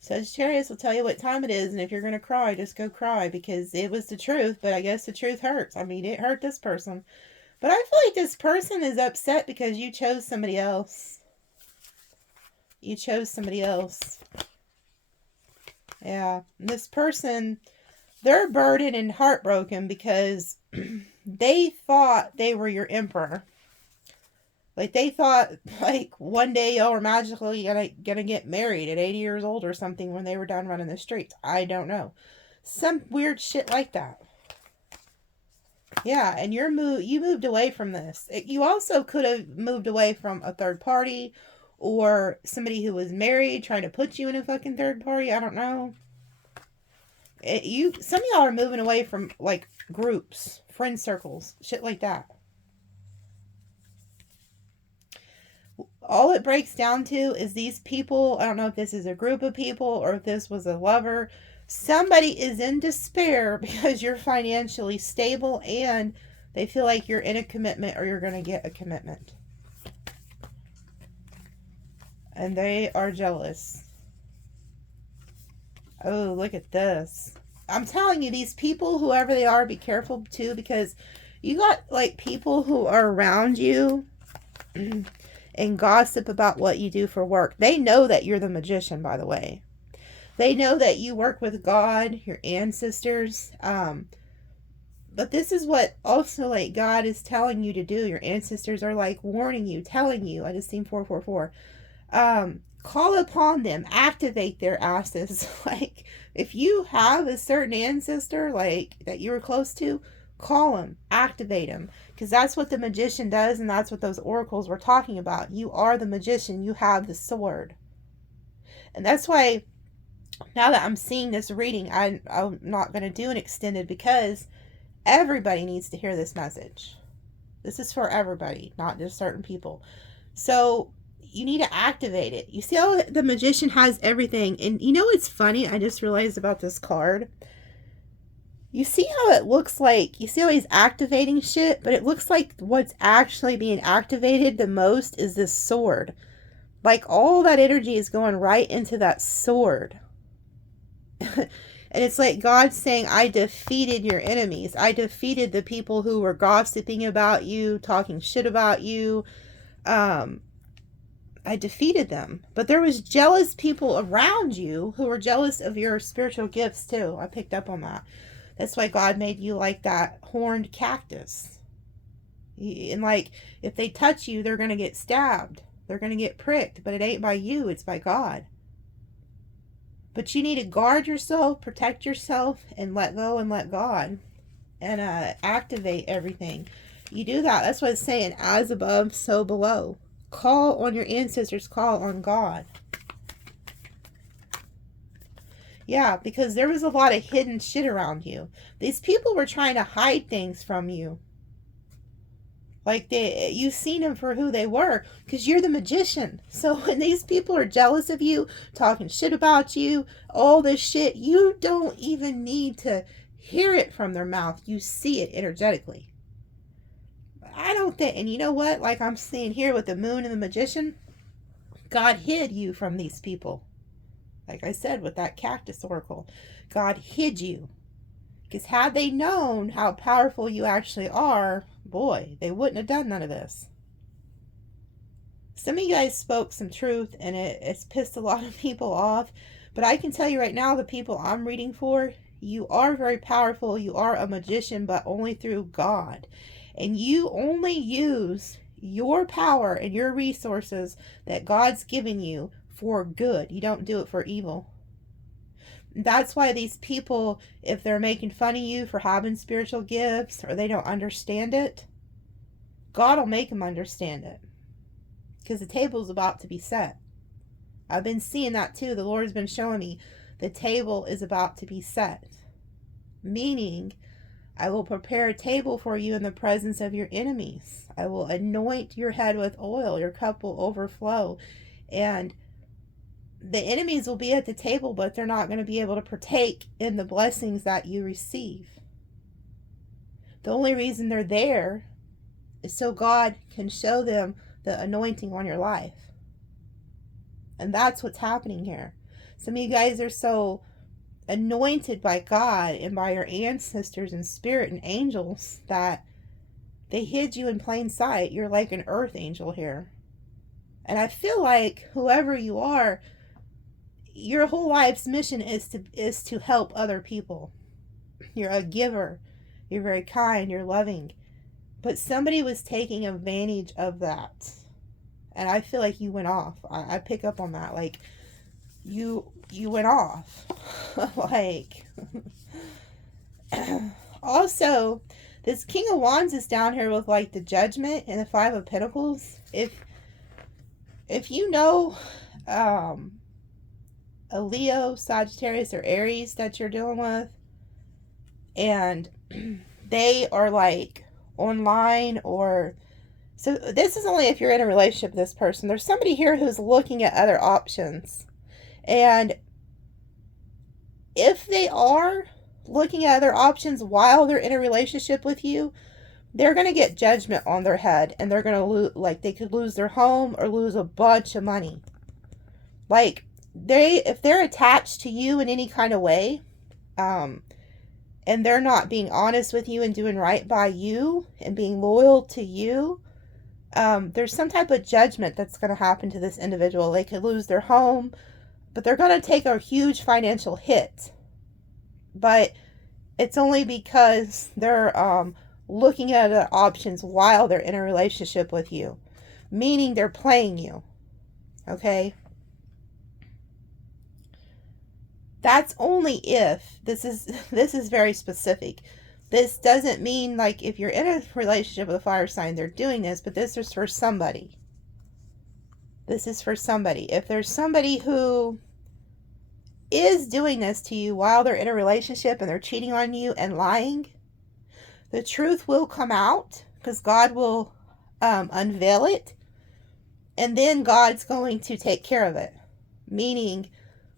Sagittarius will tell you what time it is, and if you're going to cry, just go cry, because it was the truth, but I guess the truth hurts. I mean, it hurt this person. But I feel like this person is upset because you chose somebody else. You chose somebody else. Yeah. And this person, they're burdened and heartbroken because they thought they were your emperor. Like, they thought, like, one day y'all were magically gonna get married at 80 years old or something when they were done running the streets. I don't know. Some weird shit like that. Yeah, and you moved away from this. You also could have moved away from a third party or somebody who was married trying to put you in a fucking third party. I don't know. Some of y'all are moving away from, like, groups, friend circles, shit like that. All it breaks down to is these people, I don't know if this is a group of people or if this was a lover. Somebody is in despair because you're financially stable and they feel like you're in a commitment or you're going to get a commitment. And they are jealous. Oh, look at this. I'm telling you, these people, whoever they are, be careful too, because you got like people who are around you and gossip about what you do for work. They know that you're the magician, by the way. They know that you work with God, your ancestors. But this is what also, like, God is telling you to do. Your ancestors are, like, warning you, telling you. I just seen 444. Call upon them. Activate their asses. Like, if you have a certain ancestor, like, that you were close to, Call him, activate him, because that's what the magician does, and that's what those oracles were talking about. You are the magician, you have the sword. And that's why now that I'm seeing this reading, I'm not going to do an extended, because everybody needs to hear this message. This is for everybody, not just certain people. So you need to activate it. You see how the magician has everything. And you know what's funny? I just realized about this card. You see how it looks like, you see how he's activating shit, but it looks like what's actually being activated the most is this sword. Like all that energy is going right into that sword. And it's like God saying, I defeated your enemies. I defeated the people who were gossiping about you, talking shit about you. I defeated them. But there was jealous people around you who were jealous of your spiritual gifts too. I picked up on that. That's why God made you like that horned cactus. And like, if they touch you, they're going to get stabbed. They're going to get pricked. But it ain't by you, it's by God. But you need to guard yourself, protect yourself, and let go and let God. And activate everything. You do that. That's what it's saying. As above, so below. Call on your ancestors. Call on God. Yeah, because there was a lot of hidden shit around you. These people were trying to hide things from you. Like, you've seen them for who they were, because you're the magician. So when these people are jealous of you, talking shit about you, all this shit, you don't even need to hear it from their mouth. You see it energetically. I don't think, and you know what? Like I'm seeing here with the moon and the magician, God hid you from these people. Like I said with that cactus oracle, God hid you. Because had they known how powerful you actually are, boy, they wouldn't have done none of this. Some of you guys spoke some truth, and it's pissed a lot of people off. But I can tell you right now, the people I'm reading for, you are very powerful. You are a magician, but only through God. And you only use your power and your resources that God's given you for good. You don't do it for evil. That's why these people, if they're making fun of you for having spiritual gifts or they don't understand it, God will make them understand it. Because the table's about to be set. I've been seeing that too. The Lord's been showing me the table is about to be set. Meaning, I will prepare a table for you in the presence of your enemies. I will anoint your head with oil. Your cup will overflow. And the enemies will be at the table, but they're not going to be able to partake in the blessings that you receive. The only reason they're there is so God can show them the anointing on your life. And that's what's happening here. Some of you guys are so anointed by God and by your ancestors and spirit and angels that they hid you in plain sight. You're like an earth angel here. And I feel like whoever you are, your whole life's mission is to help other people. You're a giver. You're very kind. You're loving. But somebody was taking advantage of that. And I feel like you went off. I pick up on that. Like, you went off. Like, also, this King of Wands is down here with, like, the Judgment and the Five of Pentacles. If you know, a Leo, Sagittarius, or Aries that you're dealing with, and they are, like, online or... So this is only if you're in a relationship with this person. There's somebody here who's looking at other options. And if they are looking at other options while they're in a relationship with you, they're going to get judgment on their head. And they're going to lose, like, they could lose their home or lose a bunch of money. Like, if they're attached to you in any kind of way, and they're not being honest with you and doing right by you and being loyal to you, there's some type of judgment that's going to happen to this individual. They could lose their home, but they're going to take a huge financial hit. But it's only because they're looking at other options while they're in a relationship with you. Meaning they're playing you. Okay? That's only if, this is very specific. This doesn't mean like if you're in a relationship with a fire sign, they're doing this, but this is for somebody. This is for somebody. If there's somebody who is doing this to you while they're in a relationship and they're cheating on you and lying, the truth will come out because God will unveil it, and then God's going to take care of it. Meaning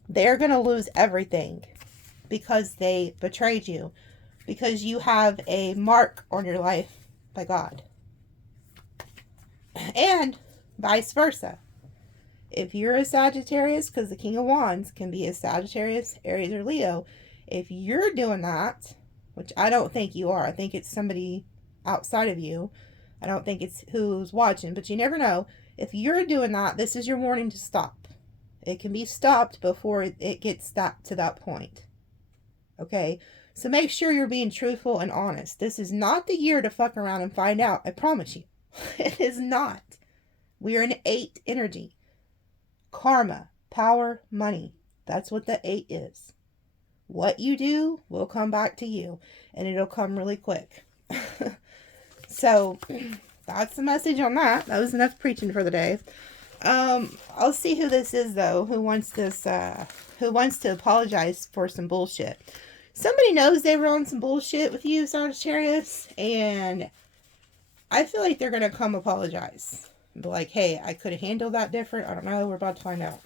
they're going to lose everything because they betrayed you, because you have a mark on your life by God. And vice versa. If you're a Sagittarius, because the King of Wands can be a Sagittarius, Aries, or Leo, if you're doing that, which I don't think you are, I think it's somebody outside of you. I don't think it's who's watching, but you never know. If you're doing that, this is your warning to stop. It can be stopped before it gets stopped to that point. Okay? So make sure you're being truthful and honest. This is not the year to fuck around and find out. I promise you. It is not. We are in 8 energy. Karma, power, money. That's what the 8 is. What you do will come back to you, and it'll come really quick. So that's the message on that. That was enough preaching for the day. I'll see who this is though, who wants to apologize for some bullshit. Somebody knows they were on some bullshit with you, Sagittarius, and I feel like they're gonna come apologize. Be like, hey, I could have handled that different. I don't know. We're about to find out.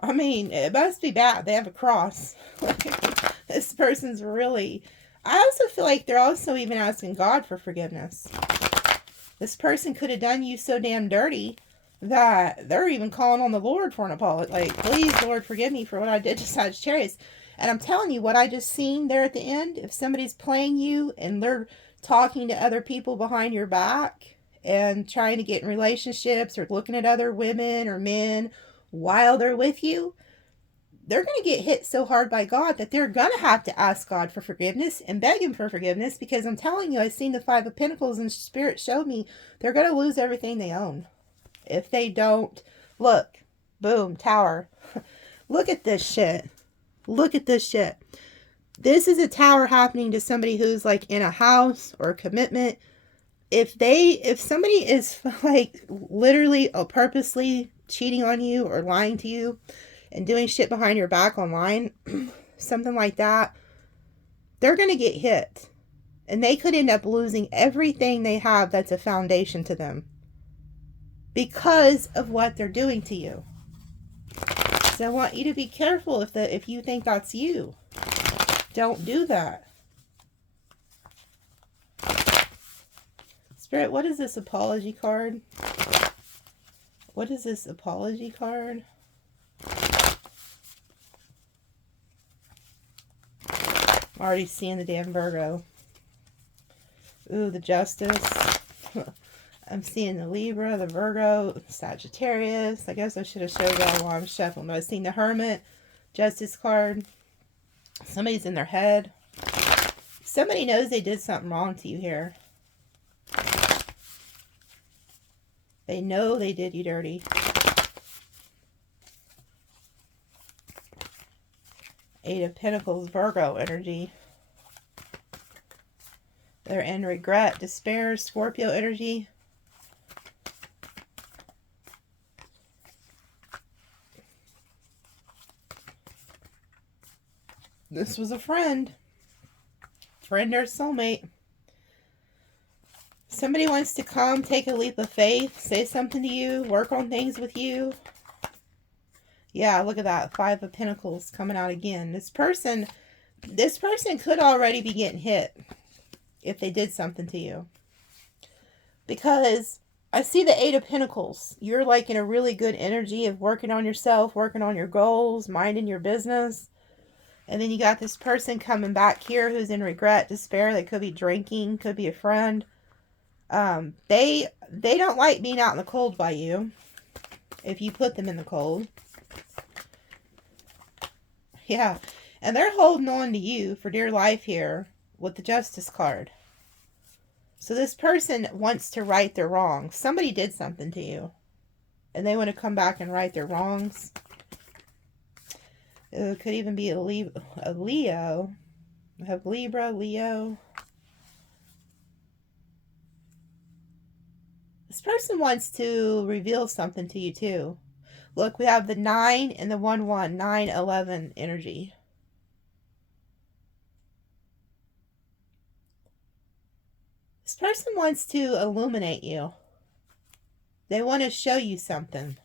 I mean, it must be bad. They have a cross. This person's really... I also feel like they're also even asking God for forgiveness. This person could have done you so damn dirty that they're even calling on the Lord for an apology. Like, please, Lord, forgive me for what I did to Sagittarius. And I'm telling you, what I just seen there at the end, if somebody's playing you and they're talking to other people behind your back and trying to get in relationships or looking at other women or men while they're with you, they're going to get hit so hard by God that they're going to have to ask God for forgiveness and beg Him for forgiveness, because I'm telling you, I've seen the 5 of Pentacles and Spirit showed me they're going to lose everything they own. If they don't, look, boom, Tower. Look at this shit. Look at this shit. This is a Tower happening to somebody who's like in a house or a commitment. If somebody is like literally or purposely cheating on you or lying to you and doing shit behind your back online, something like that, they're going to get hit. And they could end up losing everything they have that's a foundation to them because of what they're doing to you. So I want you to be careful if you think that's you. Don't do that. Spirit, what is this apology card? What is this apology card? I'm already seeing the damn Virgo. Ooh, the Justice. I'm seeing the Libra, the Virgo, Sagittarius. I guess I should have showed y'all while I'm shuffling. But I've seen the Hermit, Justice card. Somebody's in their head. Somebody knows they did something wrong to you here. They know they did you dirty. Eight of Pentacles, Virgo energy. They're in regret, despair, Scorpio energy. This was a friend. Friend or soulmate. Somebody wants to come, take a leap of faith, say something to you, work on things with you. Yeah, look at that. 5 of Pentacles coming out again. This person could already be getting hit if they did something to you. Because I see the 8 of Pentacles. You're like in a really good energy of working on yourself, working on your goals, minding your business. And then you got this person coming back here who's in regret, despair. They could be drinking, could be a friend. They don't like being out in the cold by you if you put them in the cold. Yeah, and they're holding on to you for dear life here with the Justice card. So this person wants to right their wrong. Somebody did something to you. and they want to come back and right their wrongs. It could even be a Leo. I have Libra, Leo. This person wants to reveal something to you too. Look, we have the 9 and the 1-1, 9-11 energy. This person wants to illuminate you. They want to show you something.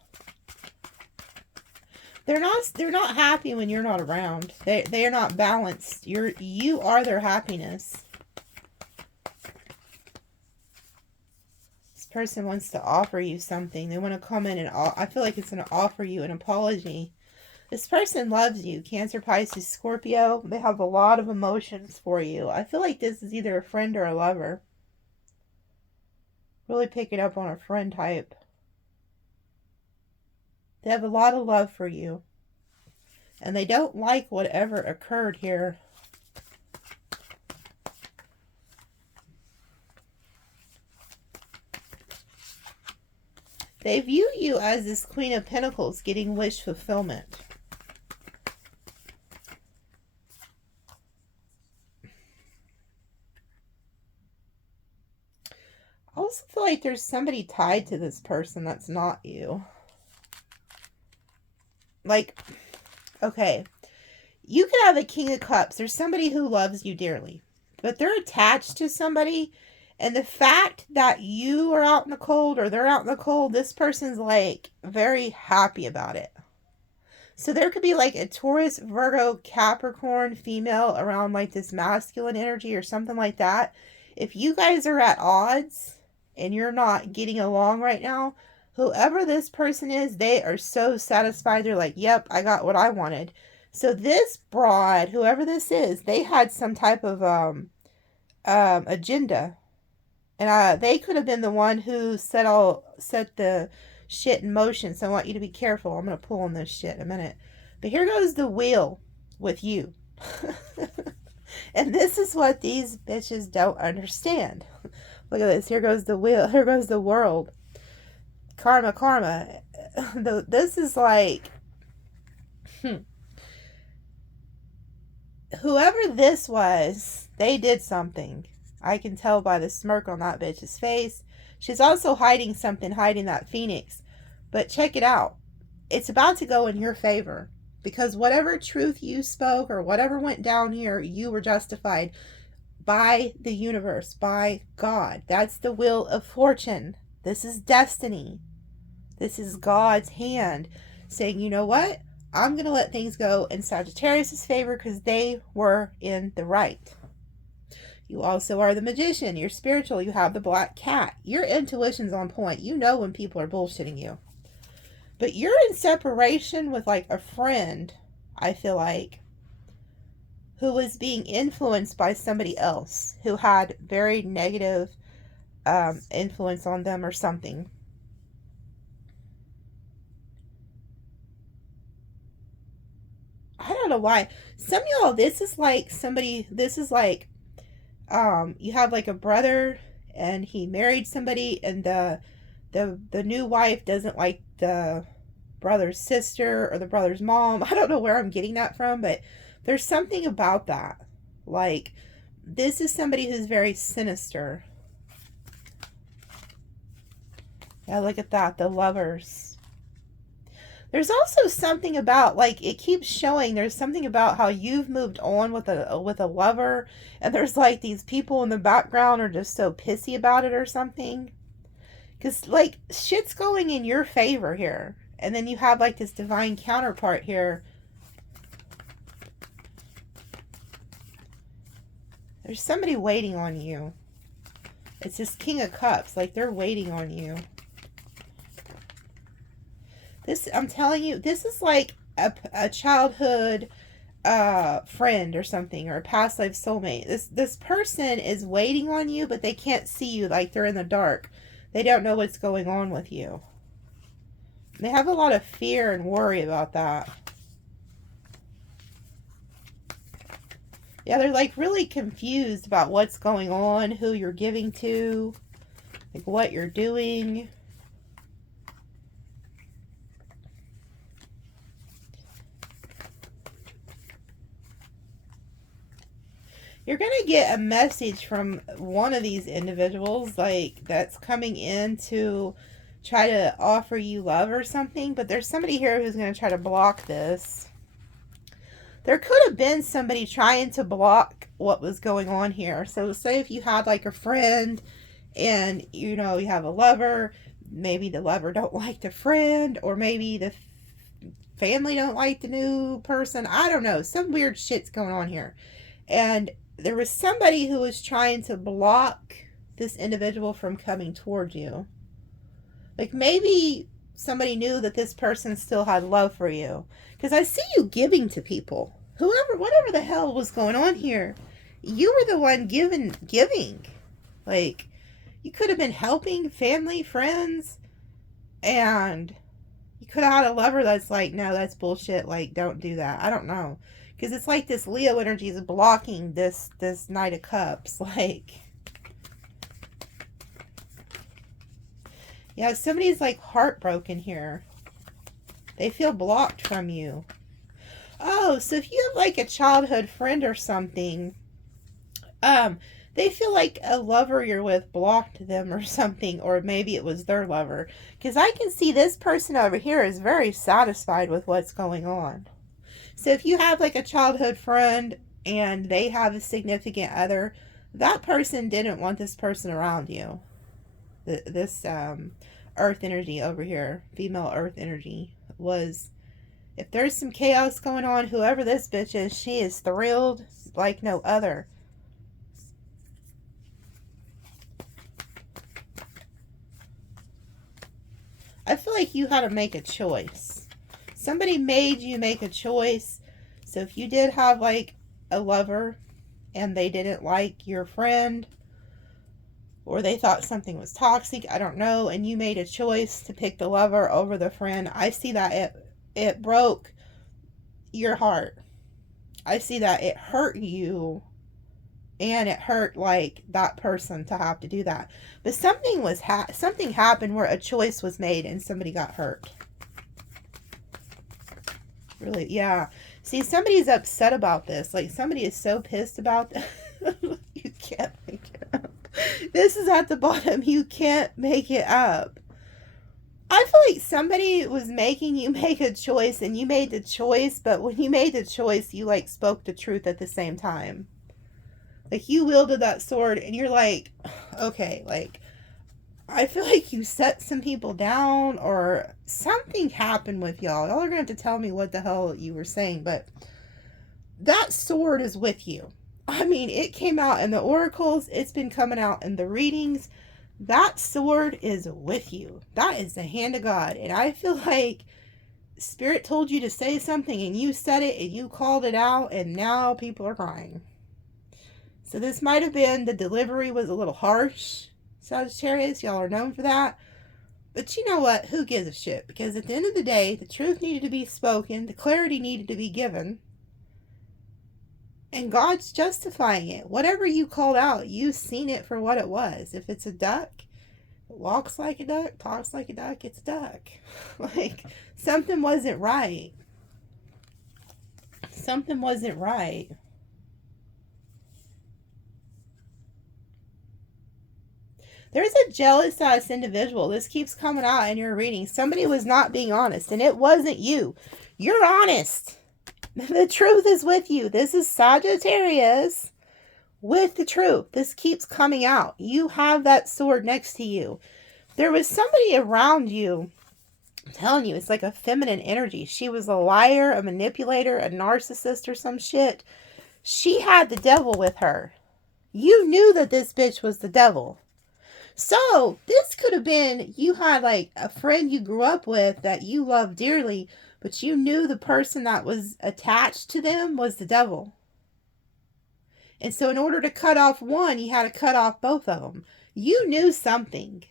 They're not happy when you're not around. They are not balanced. You are their happiness. This person wants to offer you something. They want to come in and I feel like it's going to offer you an apology. This person loves you. Cancer, Pisces, Scorpio. They have a lot of emotions for you. I feel like this is either a friend or a lover. Really picking up on a friend type. They have a lot of love for you. And they don't like whatever occurred here. They view you as this Queen of Pentacles getting wish fulfillment. I also feel like there's somebody tied to this person that's not you. Like, okay, you could have a King of Cups. There's somebody who loves you dearly, but they're attached to somebody. And the fact that you are out in the cold or they're out in the cold, this person's like very happy about it. So there could be like a Taurus, Virgo, Capricorn female around like this masculine energy or something like that. If you guys are at odds and you're not getting along right now, whoever this person is, they are so satisfied. They're like, yep, I got what I wanted. So this broad, whoever this is, they had some type of agenda. And they could have been the one who set the shit in motion. So I want you to be careful. I'm going to pull on this shit in a minute. But here goes the wheel with you. And this is what these bitches don't understand. Look at this. Here goes the wheel. Here goes the world. Karma, karma. This is like, whoever this was, they did something. I can tell by the smirk on that bitch's face. She's also hiding something, hiding that phoenix. But check it out. It's about to go in your favor. Because whatever truth you spoke or whatever went down here, you were justified by the universe, by God. That's the wheel of fortune. This is destiny. This is God's hand saying, you know what? I'm going to let things go in Sagittarius' favor because they were in the right. You also are the magician. You're spiritual. You have the black cat. Your intuition's on point. You know when people are bullshitting you. But you're in separation with like a friend, I feel like, who was being influenced by somebody else who had very negative influence on them or something. I don't know why. Some of y'all, this is like somebody, this is like, you have like a brother and he married somebody and the new wife doesn't like the brother's sister or the brother's mom. I don't know where I'm getting that from, but there's something about that. Like, this is somebody who's very sinister. Yeah, look at that. The lovers. There's also something about, like, it keeps showing there's something about how you've moved on with a lover, and there's like these people in the background are just so pissy about it or something. Because, like, shit's going in your favor here. And then you have, like, this divine counterpart here. There's somebody waiting on you. It's this King of Cups. Like, they're waiting on you. This, I'm telling you, this is like a childhood friend or something, or a past life soulmate. This person is waiting on you, but they can't see you. Like, they're in the dark. They don't know what's going on with you. They have a lot of fear and worry about that. Yeah, they're like really confused about what's going on, who you're giving to, like what you're doing. You're going to get a message from one of these individuals, like, that's coming in to try to offer you love or something. But there's somebody here who's going to try to block this. There could have been somebody trying to block what was going on here. So say if you had like a friend and, you know, you have a lover, maybe the lover don't like the friend, or maybe the family don't like the new person. I don't know. Some weird shit's going on here. And there was somebody who was trying to block this individual from coming toward you. Like maybe somebody knew that this person still had love for you. Because I see you giving to people. Whatever the hell was going on here, you were the one giving. Like, you could have been helping family, friends, and you could have had a lover that's like, no, that's bullshit. Like, don't do that. I don't know. Because it's like this Leo energy is blocking this Knight of Cups. Like, yeah, somebody's like heartbroken here. They feel blocked from you. Oh, so if you have like a childhood friend or something, they feel like a lover you're with blocked them or something, or maybe it was their lover. Because I can see this person over here is very satisfied with what's going on. So if you have like a childhood friend and they have a significant other, that person didn't want this person around you. This earth energy over here, female earth energy, was, if there's some chaos going on, whoever this bitch is, she is thrilled like no other. I feel like you had to make a choice. Somebody made you make a choice. So if you did have like a lover and they didn't like your friend, or they thought something was toxic, I don't know, and you made a choice to pick the lover over the friend, I see that it broke your heart. I see that it hurt you, and it hurt like that person to have to do that. But something happened where a choice was made and somebody got hurt. Really, yeah. See, somebody's upset about this. Like, somebody is so pissed about this. You can't make it up. This is at the bottom. You can't make it up. I feel like somebody was making you make a choice, and you made the choice, but when you made the choice, you like spoke the truth at the same time. Like, you wielded that sword and you're like, okay, like, I feel like you set some people down or something happened with y'all. Y'all are going to have to tell me what the hell you were saying, but that sword is with you. I mean, it came out in the oracles. It's been coming out in the readings. That sword is with you. That is the hand of God. And I feel like Spirit told you to say something and you said it and you called it out, and now people are crying. So this might have been, the delivery was a little harsh, Sagittarius. Y'all are known for that. But you know what? Who gives a shit? Because at the end of the day, the truth needed to be spoken. The clarity needed to be given. And God's justifying it. Whatever you called out, you've seen it for what it was. If it's a duck, it walks like a duck, talks like a duck, it's a duck. Like, something wasn't right. Something wasn't right. There's a jealous ass individual. This keeps coming out in your reading. Somebody was not being honest, and it wasn't you. You're honest. The truth is with you. This is Sagittarius with the truth. This keeps coming out. You have that sword next to you. There was somebody around you, I'm telling you, it's like a feminine energy. She was a liar, a manipulator, a narcissist, or some shit. She had the devil with her. You knew that this bitch was the devil. So, this could have been, you had like a friend you grew up with that you loved dearly, but you knew the person that was attached to them was the devil. And so in order to cut off one, you had to cut off both of them. You knew something.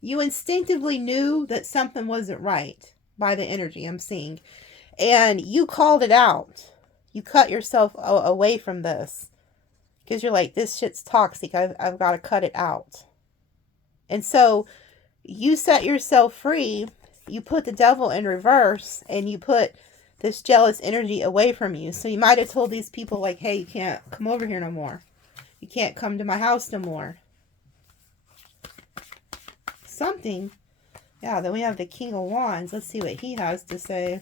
You instinctively knew that something wasn't right by the energy I'm seeing. And you called it out. You cut yourself away from this. Because you're like, this shit's toxic. I've got to cut it out. And so you set yourself free. You put the devil in reverse, and you put this jealous energy away from you. So you might have told these people like, hey, you can't come over here no more. You can't come to my house no more. Something. Yeah, then we have the King of Wands. Let's see what he has to say.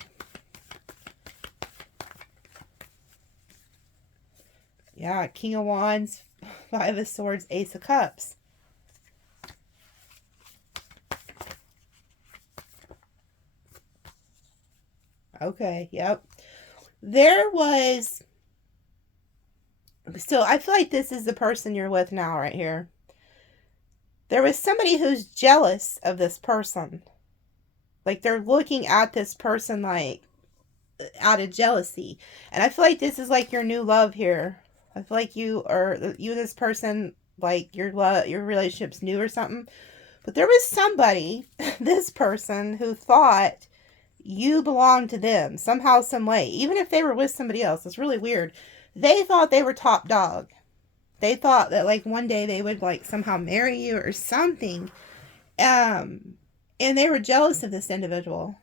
Yeah, King of Wands, Five of Swords, Ace of Cups. Okay, yep. There was... So I feel like this is the person you're with now right here. There was somebody who's jealous of this person. Like, they're looking at this person, like, out of jealousy. And I feel like this is, like, your new love here. I feel like you and this person, like, your relationship's new or something. But there was somebody, this person, who thought you belonged to them somehow, some way. Even if they were with somebody else. It's really weird. They thought they were top dog. They thought that, like, one day they would, like, somehow marry you or something. And they were jealous of this individual.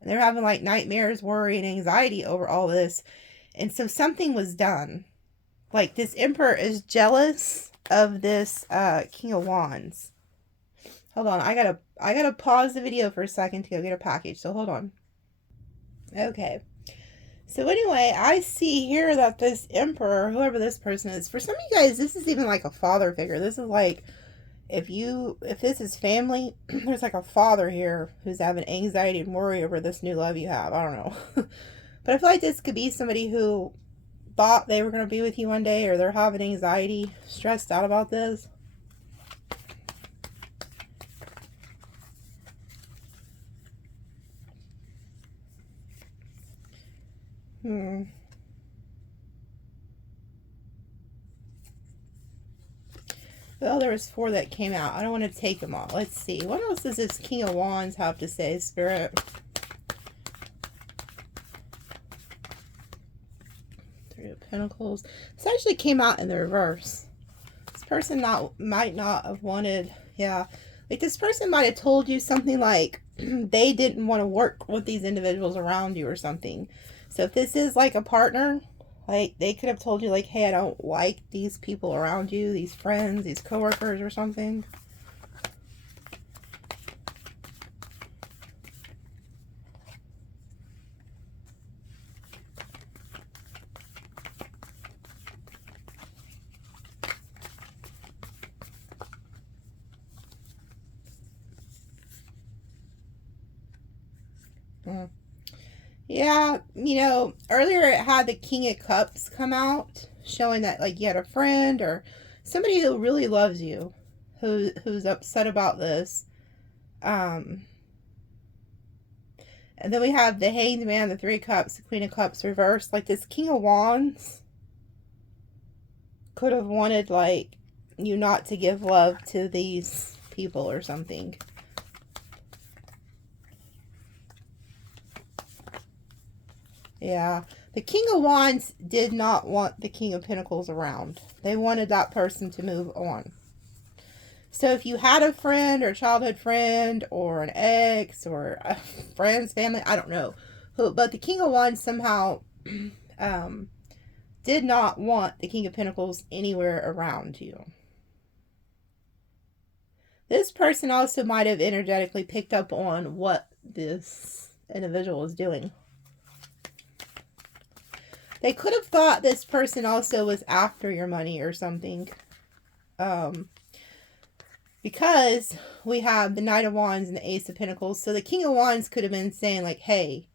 And they were having, like, nightmares, worry, and anxiety over all this. And so something was done. Like, this Emperor is jealous of this King of Wands. Hold on, I gotta pause the video for a second to go get a package. So hold on. Okay. So anyway, I see here that this Emperor, whoever this person is, for some of you guys, this is even like a father figure. This is like, if this is family, there's like a father here who's having anxiety and worry over this new love you have. I don't know. But I feel like this could be somebody who thought they were going to be with you one day, or they're having anxiety, stressed out about this. Well, there was 4 that came out. I don't want to take them all. Let's see. What else does this King of Wands have to say, Spirit? 3 of Pentacles. This actually came out in the reverse. This person might not have wanted... Yeah. Like, this person might have told you something like they didn't want to work with these individuals around you or something. So if this is like a partner, like, they could have told you, like, hey, I don't like these people around you, these friends, these coworkers or something. Yeah, you know, earlier it had the King of Cups come out, showing that, like, you had a friend or somebody who really loves you, who's upset about this. And then we have the Hanged Man, the 3 of Cups, the Queen of Cups reversed. Like, this King of Wands could have wanted, like, you not to give love to these people or something. Yeah. The King of Wands did not want the King of Pentacles around. They wanted that person to move on. So if you had a friend or a childhood friend or an ex or a friend's family, I don't know. But the King of Wands somehow did not want the King of Pentacles anywhere around you. This person also might have energetically picked up on what this individual is doing. They could have thought this person also was after your money or something. Because we have the Knight of Wands and the Ace of Pentacles. So the King of Wands could have been saying, like, hey,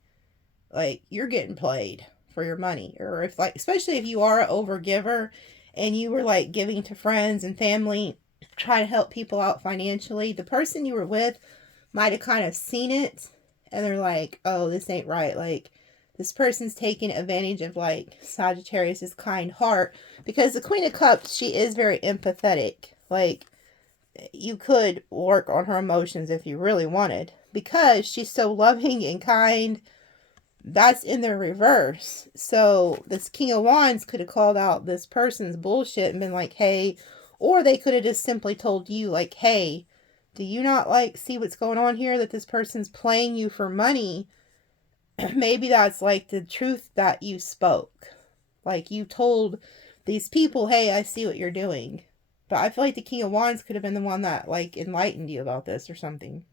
like, you're getting played for your money. Or if, like, especially if you are an overgiver and you were, like, giving to friends and family, trying to help people out financially, the person you were with might have kind of seen it. And they're like, oh, this ain't right. Like, this person's taking advantage of, like, Sagittarius's kind heart. Because the Queen of Cups, she is very empathetic. Like, you could work on her emotions if you really wanted. Because she's so loving and kind. That's in the reverse. So, this King of Wands could have called out this person's bullshit and been like, hey. Or they could have just simply told you, like, hey, do you not, like, see what's going on here? That this person's playing you for money. Maybe that's, like, the truth that you spoke. Like, you told these people, hey, I see what you're doing. But I feel like the King of Wands could have been the one that, like, enlightened you about this or something.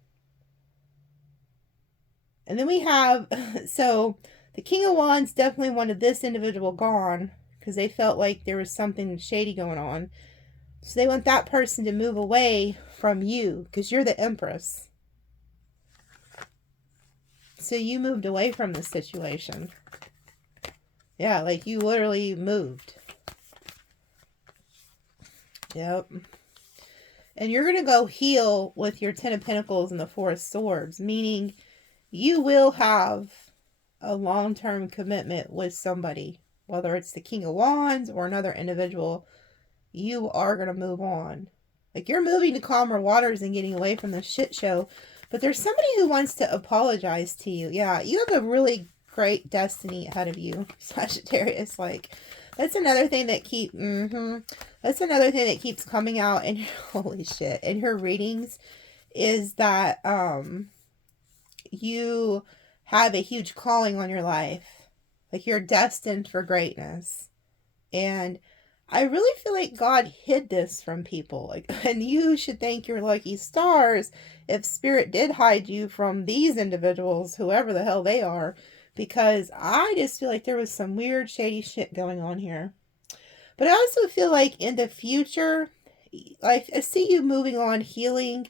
And then we have, so the King of Wands definitely wanted this individual gone because they felt like there was something shady going on. So they want that person to move away from you because you're the Empress. So you moved away from this situation. Yeah, like you literally moved. Yep. And you're going to go heal with your Ten of Pentacles and the Four of Swords, meaning you will have a long-term commitment with somebody, whether it's the King of Wands or another individual. You are going to move on. Like, you're moving to calmer waters and getting away from the shit show. But there's somebody who wants to apologize to you. Yeah, you have a really great destiny ahead of you, Sagittarius. Like, that's another thing that that's another thing that keeps coming out in holy shit in her readings is that you have a huge calling on your life. Like, you're destined for greatness. And I really feel like God hid this from people. Like, and you should thank your lucky stars if Spirit did hide you from these individuals, whoever the hell they are, because I just feel like there was some weird, shady shit going on here. But I also feel like in the future, like, I see you moving on, healing,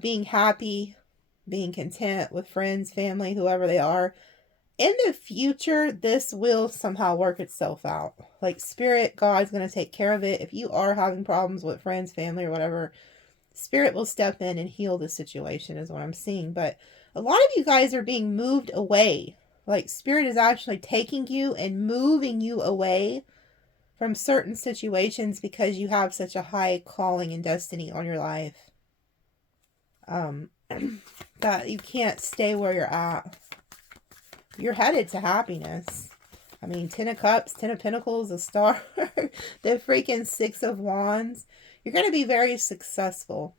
being happy, being content with friends, family, whoever they are. In the future, this will somehow work itself out. Like, Spirit, God's going to take care of it. If you are having problems with friends, family, or whatever, Spirit will step in and heal the situation is what I'm seeing. But a lot of you guys are being moved away. Like, Spirit is actually taking you and moving you away from certain situations because you have such a high calling and destiny on your life. That you can't stay where you're at. You're headed to happiness. I mean, 10 of Cups, 10 of Pentacles, a star, the freaking 6 of Wands. You're going to be very successful.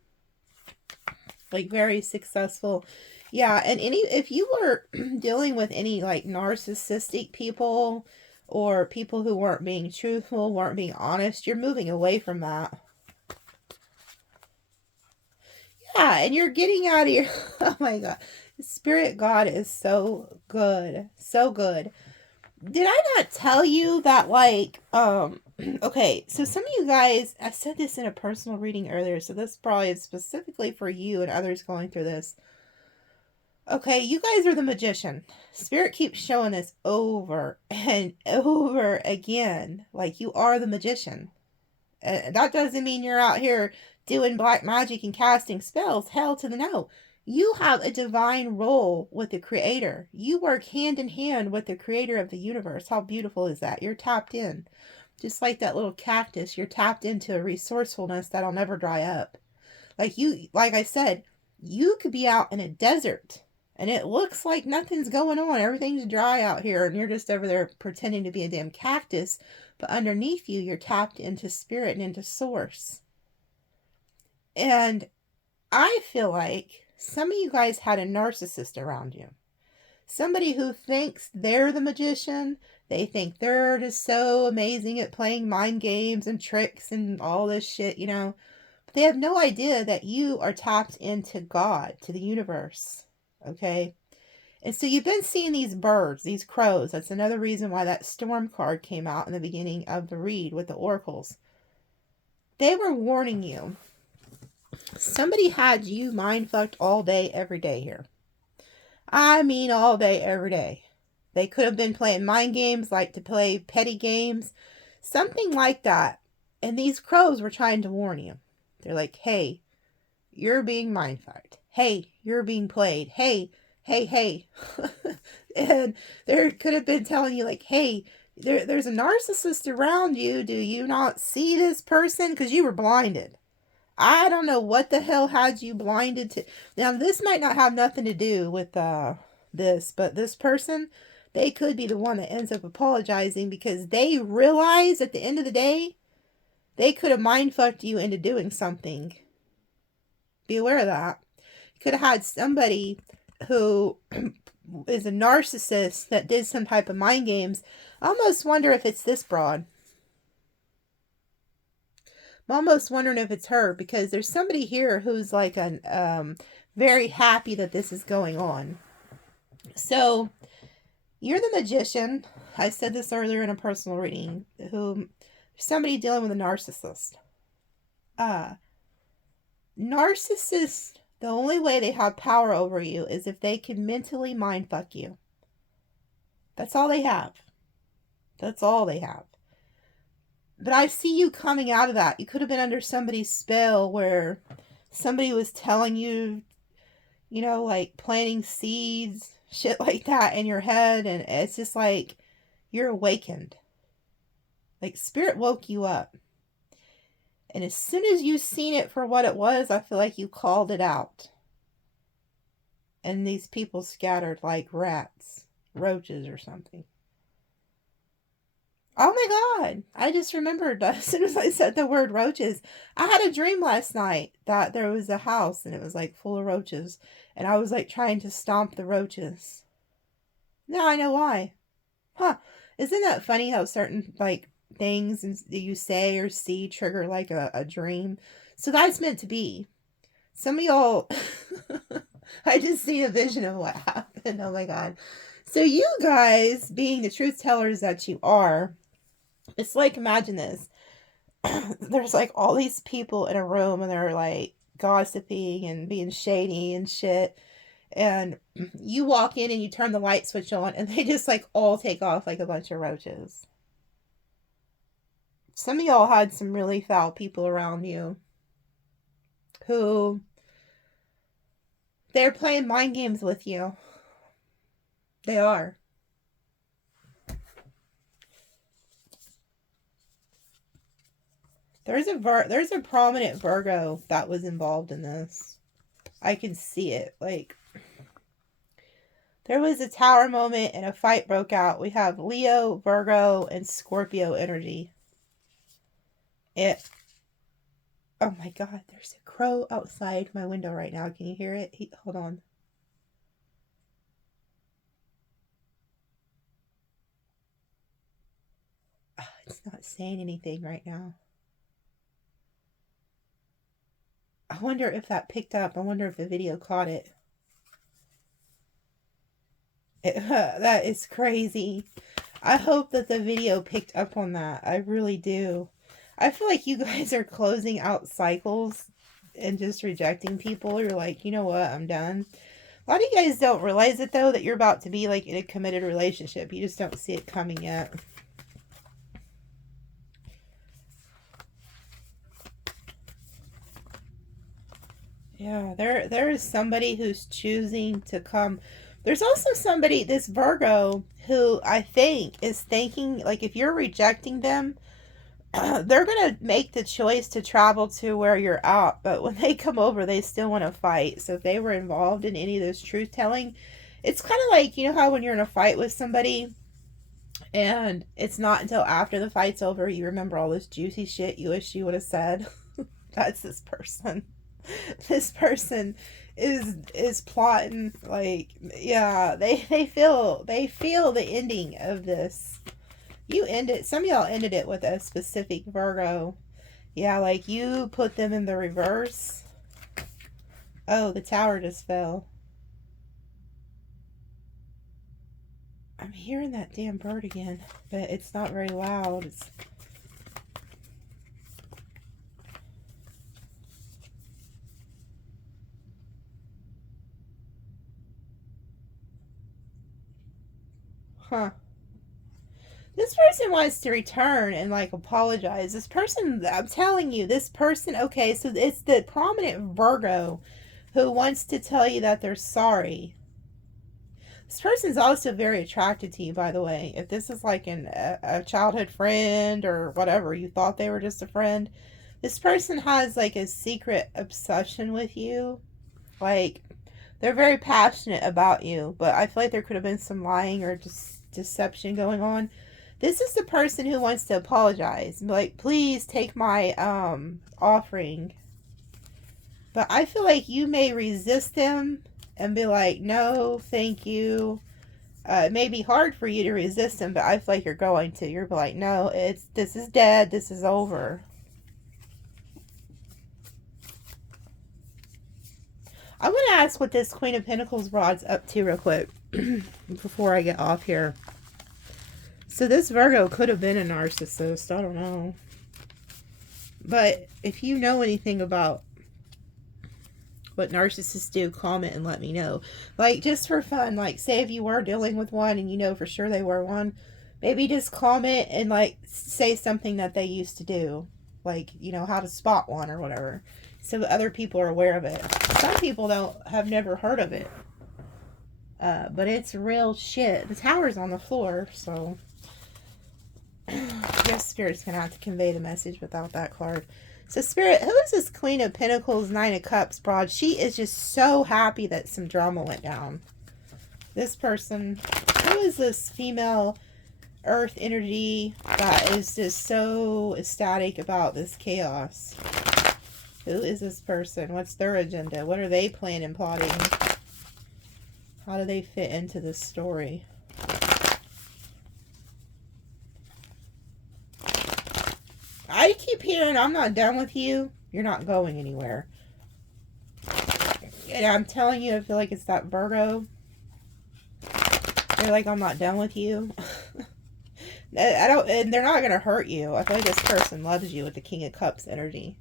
Like, very successful. Yeah, and if you were dealing with any, like, narcissistic people or people who weren't being truthful, weren't being honest, you're moving away from that. Yeah, and you're getting out of your... Oh, my God. Spirit God is so good. So good. Did I not tell you that, like, okay, so some of you guys, I said this in a personal reading earlier, so this probably is specifically for you and others going through this. Okay, you guys are the magician. Spirit keeps showing this over and over again. Like, you are the magician. That doesn't mean you're out here doing black magic and casting spells. Hell to the no. You have a divine role with the Creator. You work hand in hand with the Creator of the universe. How beautiful is that? You're tapped in. Just like that little cactus, you're tapped into a resourcefulness that'll never dry up. Like I said, you could be out in a desert and it looks like nothing's going on. Everything's dry out here and you're just over there pretending to be a damn cactus. But underneath you, you're tapped into spirit and into source. And I feel like some of you guys had a narcissist around you. Somebody who thinks they're the magician. They think they're just so amazing at playing mind games and tricks and all this shit, you know. But they have no idea that you are tapped into God, to the universe. Okay? And so you've been seeing these birds, these crows. That's another reason why that storm card came out in the beginning of the read with the oracles. They were warning you. Somebody had you mind fucked all day, every day here. I mean all day, every day. They could have been playing mind games, like to play petty games. Something like that. And these crows were trying to warn you. They're like, hey, you're being mind fucked. Hey, you're being played. Hey. And they could have been telling you, like, hey, there's a narcissist around you. Do you not see this person? Because you were blinded. I don't know what the hell had you blinded to. Now, this might not have nothing to do with this, but this person, they could be the one that ends up apologizing because they realize at the end of the day, they could have mind fucked you into doing something. Be aware of that. You could have had somebody who is a narcissist that did some type of mind games. I almost wonder if it's this broad. I'm almost wondering if it's her, because there's somebody here who's like very happy that this is going on. So you're the magician. I said this earlier in a personal reading. Somebody dealing with a narcissist. Narcissists, the only way they have power over you is if they can mentally mindfuck you. That's all they have. That's all they have. But I see you coming out of that. You could have been under somebody's spell where somebody was telling you, like planting seeds, shit like that in your head. And it's just like you're awakened. Like spirit woke you up. And as soon as you seen it for what it was, I feel like you called it out. And these people scattered like rats, roaches or something. Oh my God. I just remembered as soon as I said the word roaches. I had a dream last night that there was a house and it was like full of roaches. And I was like trying to stomp the roaches. Now I know why. Huh. Isn't that funny how certain like things that you say or see trigger like a dream? So that's meant to be. Some of y'all, I just see a vision of what happened. Oh my God. So you guys, being the truth tellers that you are, it's like, imagine this. There's like all these people in a room and they're like gossiping and being shady and shit. And you walk in and you turn the light switch on and they just like all take off like a bunch of roaches. Some of y'all had some really foul people around you who they're playing mind games with you. They are. There's a prominent Virgo that was involved in this. I can see it. Like, there was a tower moment and a fight broke out. We have Leo, Virgo, and Scorpio energy. Oh my God, there's a crow outside my window right now. Can you hear it? Hold on. It's not saying anything right now. I wonder if that picked up. I wonder if the video caught it. That is crazy. I hope that the video picked up on that. I really do. I feel like you guys are closing out cycles and just rejecting people. You're like, you know what? I'm done. A lot of you guys don't realize it, though, that you're about to be like in a committed relationship. You just don't see it coming yet. Yeah, there is somebody who's choosing to come. There's also somebody, this Virgo, who I think is thinking, like, if you're rejecting them, they're going to make the choice to travel to where you're at. But when they come over, they still want to fight. So if they were involved in any of this truth telling, it's kind of like, you know how when you're in a fight with somebody and it's not until after the fight's over you remember all this juicy shit you wish you would have said? That's this person. This person is plotting, like, yeah, they feel the ending of this. Some of y'all ended it with a specific Virgo. Yeah, like you put them in the reverse. Oh, the tower just fell. I'm hearing that damn bird again, but it's not very loud. Huh. This person wants to return and like apologize. This person, I'm telling you, this person, okay, so it's the prominent Virgo who wants to tell you that they're sorry. This person's also very attracted to you, by the way. If this is like a childhood friend or whatever, you thought they were just a friend, this person has like a secret obsession with you. Like, they're very passionate about you, but I feel like there could have been some lying or just deception going on. This is the person who wants to apologize. Like, please take my offering. But I feel like you may resist them and be like, no, thank you. It may be hard for you to resist them, but I feel like you're going to. You're like, no, this is dead. This is over. I want to ask what this Queen of Pentacles broad's up to real quick before I get off here. So this Virgo could have been a narcissist. I don't know. But if you know anything about what narcissists do, comment and let me know. Like, just for fun, like, say if you were dealing with one and you know for sure they were one, maybe just comment and, like, say something that they used to do. Like, you know, how to spot one or whatever. So other people are aware of it. Some people have never heard of it. But it's real shit. The tower's on the floor, so I guess Spirit's going to have to convey the message without that card. So, Spirit, who is this Queen of Pentacles, Nine of Cups broad? She is just so happy that some drama went down. This person, who is this female earth energy that is just so ecstatic about this chaos? Who is this person? What's their agenda? What are they planning and plotting? How do they fit into this story? I keep hearing, I'm not done with you. You're not going anywhere. And I'm telling you, I feel like it's that Virgo. They're like, I'm not done with you. And they're not going to hurt you. I feel like this person loves you with the King of Cups energy.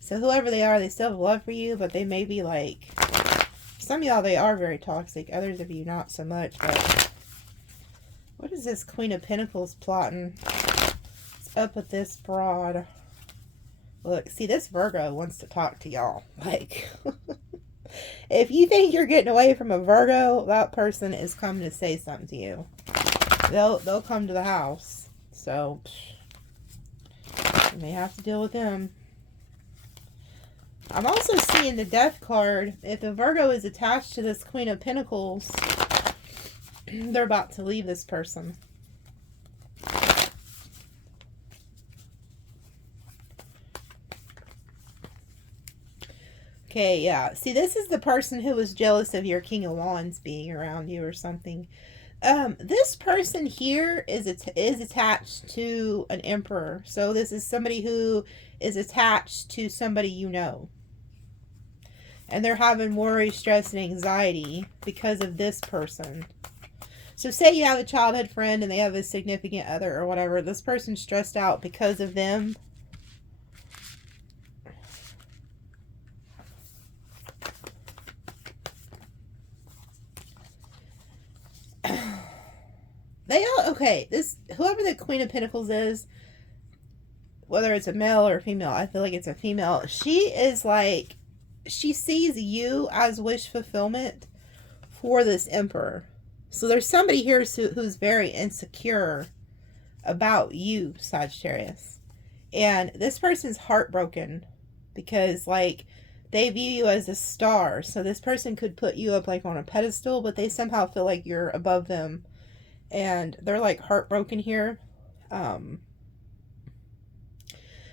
So whoever they are, they still have love for you, but they may be like, some of y'all, they are very toxic. Others of you, not so much. But what is this Queen of Pentacles plotting? Up with this broad. Look, see, this Virgo wants to talk to y'all. Like, if you think you're getting away from a Virgo, that person is coming to say something to you. They'll come to the house. So, you may have to deal with them. I'm also seeing the Death card. If the Virgo is attached to this Queen of Pentacles, they're about to leave this person. Okay, yeah. See, this is the person who was jealous of your King of Wands being around you or something. This person here is attached to an Emperor. So this is somebody who is attached to somebody you know. And they're having worry, stress, and anxiety because of this person. So say you have a childhood friend and they have a significant other or whatever. This person's stressed out because of them. Okay, whoever the Queen of Pentacles is, whether it's a male or a female, I feel like it's a female. She is like, she sees you as wish fulfillment for this Emperor. So there's somebody here who's very insecure about you, Sagittarius. And this person's heartbroken because, like, they view you as a star. So this person could put you up, like, on a pedestal, but they somehow feel like you're above them. And they're, like, heartbroken here.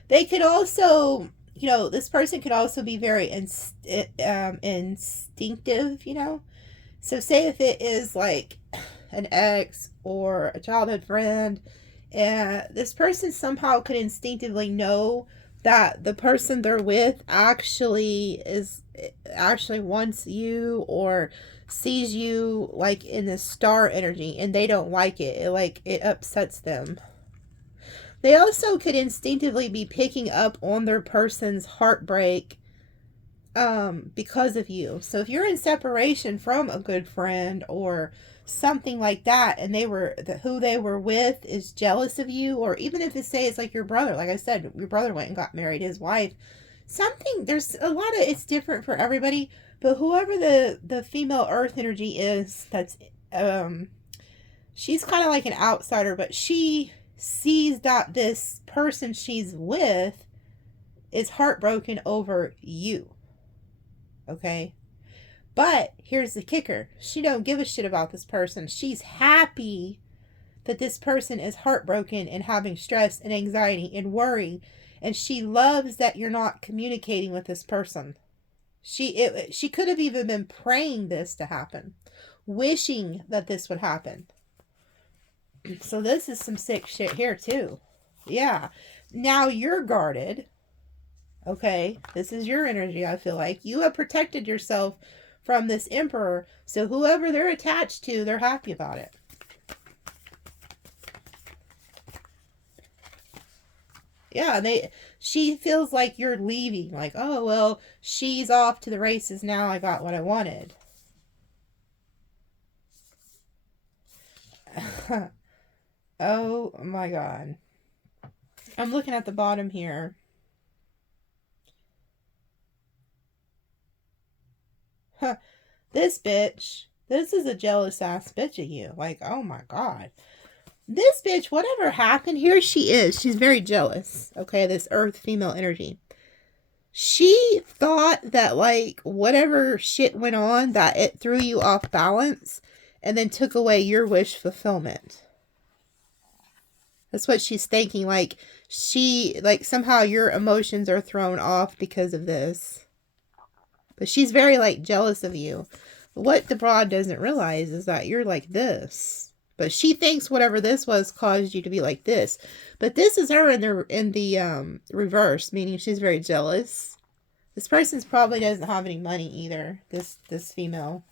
They could also, you know, this person could also be very instinctive, you know. So say if it is, like, an ex or a childhood friend, and this person somehow could instinctively know that the person they're with actually wants you or sees you, like, in this star energy, and they don't like it. It upsets them. They also could instinctively be picking up on their person's heartbreak because of you. So if you're in separation from a good friend or something like that, and who they were with is jealous of you, or even if it's like your brother, like I said, your brother went and got married, his wife, there's a lot of, it's different for everybody. But whoever the female earth energy is, that's, she's kind of like an outsider, but she sees that this person she's with is heartbroken over you. Okay? But here's the kicker. She don't give a shit about this person. She's happy that this person is heartbroken and having stress and anxiety and worry. And she loves that you're not communicating with this person. She could have even been praying this to happen, wishing that this would happen. So this is some sick shit here too. Yeah. Now you're guarded. Okay, this is your energy, I feel like. You have protected yourself from this Emperor, so whoever they're attached to, they're happy about it. Yeah, she feels like you're leaving. Like, oh, well, she's off to the races now. I got what I wanted. Oh my God. I'm looking at the bottom here. Huh. This bitch. This is a jealous ass bitch of you. Like, oh my God. This bitch, whatever happened, here she is. She's very jealous. Okay, this earth female energy. She thought that, like, whatever shit went on, that it threw you off balance and then took away your wish fulfillment. That's what she's thinking. Like, somehow your emotions are thrown off because of this. But she's very, like, jealous of you. What the broad doesn't realize is that you're like this. But she thinks whatever this was caused you to be like this. But this is her in the reverse, meaning she's very jealous. This person probably doesn't have any money either, this female.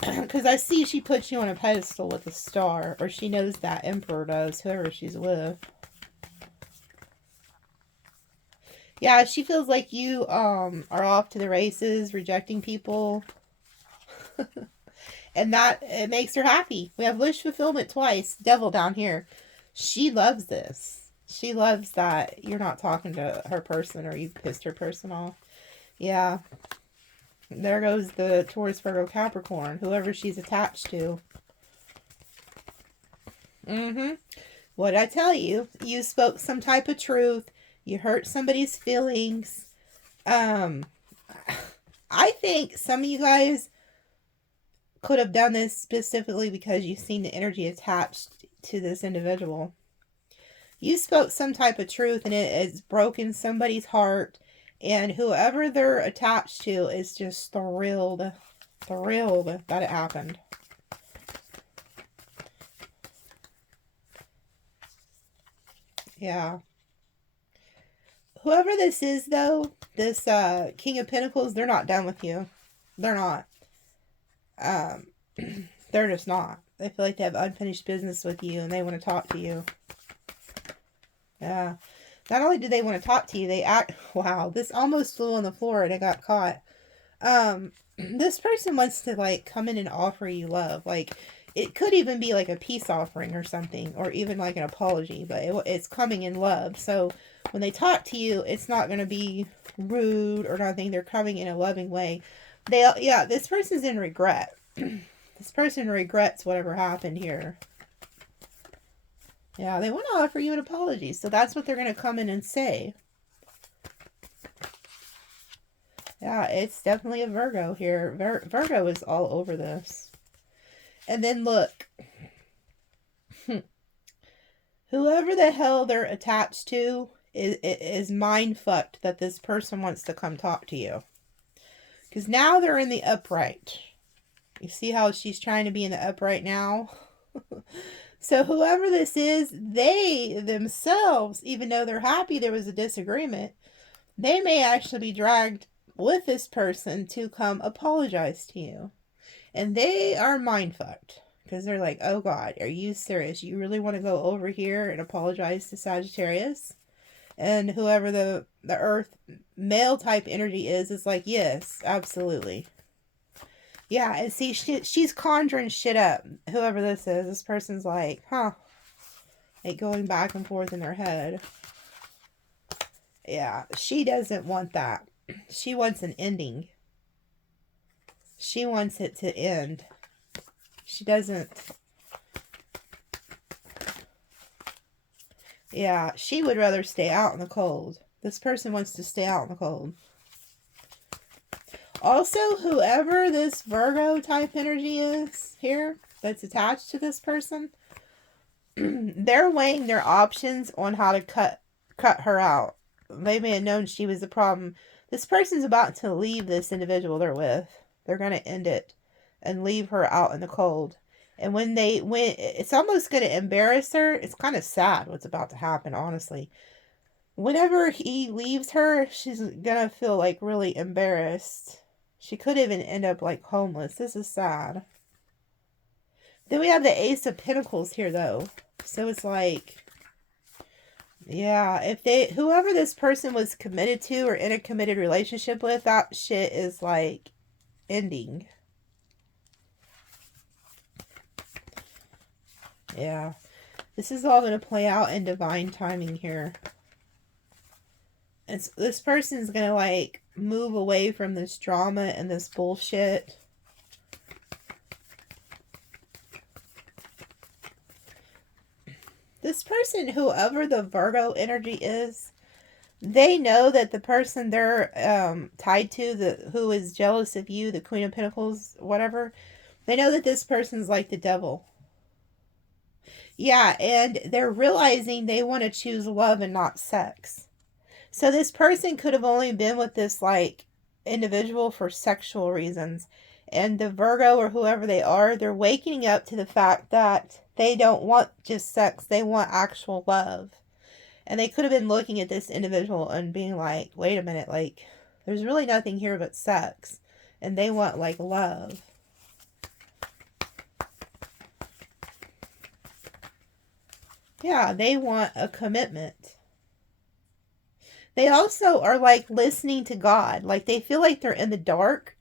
Because I see she puts you on a pedestal with a star. Or she knows that Emperor does, whoever she's with. Yeah, she feels like you are off to the races, rejecting people. And that, it makes her happy. We have wish fulfillment twice. Devil down here. She loves this. She loves that you're not talking to her person or you pissed her person off. Yeah. There goes the Taurus, Virgo, Capricorn. Whoever she's attached to. What did I tell you? You spoke some type of truth. You hurt somebody's feelings. I think some of you guys could have done this specifically because you've seen the energy attached to this individual. You spoke some type of truth and it has broken somebody's heart, and whoever they're attached to is just thrilled that it happened. Yeah. Whoever this is, though, this King of Pentacles, they're not done with you. They're not. They're just not. They feel like they have unfinished business with you and they want to talk to you. Yeah. Not only do they want to talk to you, they act... Wow, this almost flew on the floor and it got caught. This person wants to, like, come in and offer you love. Like, it could even be like a peace offering or something, or even like an apology, but it's coming in love. So when they talk to you, it's not going to be rude or nothing. They're coming in a loving way. This person's in regret. This person regrets whatever happened here. Yeah, they want to offer you an apology. So that's what they're going to come in and say. Yeah, it's definitely a Virgo here. Virgo is all over this. And then look. Whoever the hell they're attached to is mind fucked that this person wants to come talk to you. Because now they're in the upright. You see how she's trying to be in the upright now? So whoever this is, they themselves, even though they're happy there was a disagreement, they may actually be dragged with this person to come apologize to you. And they are mind fucked. Because they're like, oh God, are you serious? You really want to go over here and apologize to Sagittarius? And whoever the earth male type energy is like, yes, absolutely. Yeah, and see, she's conjuring shit up. Whoever this person's like, huh. Like going back and forth in their head. Yeah, she doesn't want that. She wants an ending. She wants it to end. She doesn't. Yeah, she would rather stay out in the cold. This person wants to stay out in the cold. Also, whoever this Virgo type energy is here that's attached to this person, they're weighing their options on how to cut her out. They may have known she was the problem. This person's about to leave this individual they're with. They're going to end it and leave her out in the cold. And when it's almost going to embarrass her. It's kind of sad what's about to happen, honestly. Whenever he leaves her, she's gonna feel like really embarrassed. She could even end up like homeless. This is sad. Then we have the Ace of Pentacles here though. So it's like, yeah, if whoever this person was committed to or in a committed relationship with, that shit is like ending. Yeah. This is all going to play out in divine timing here. And this person's going to like move away from this drama and this bullshit. This person, whoever the Virgo energy is, they know that the person they're tied to, who is jealous of you, the Queen of Pentacles, whatever, they know that this person's like the devil. Yeah, and they're realizing they want to choose love and not sex. So this person could have only been with this like individual for sexual reasons. And the Virgo or whoever they are, they're waking up to the fact that they don't want just sex. They want actual love. And they could have been looking at this individual and being like, wait a minute, like, there's really nothing here but sex. And they want like love. Yeah, they want a commitment. They also are like listening to God. Like they feel like they're in the dark.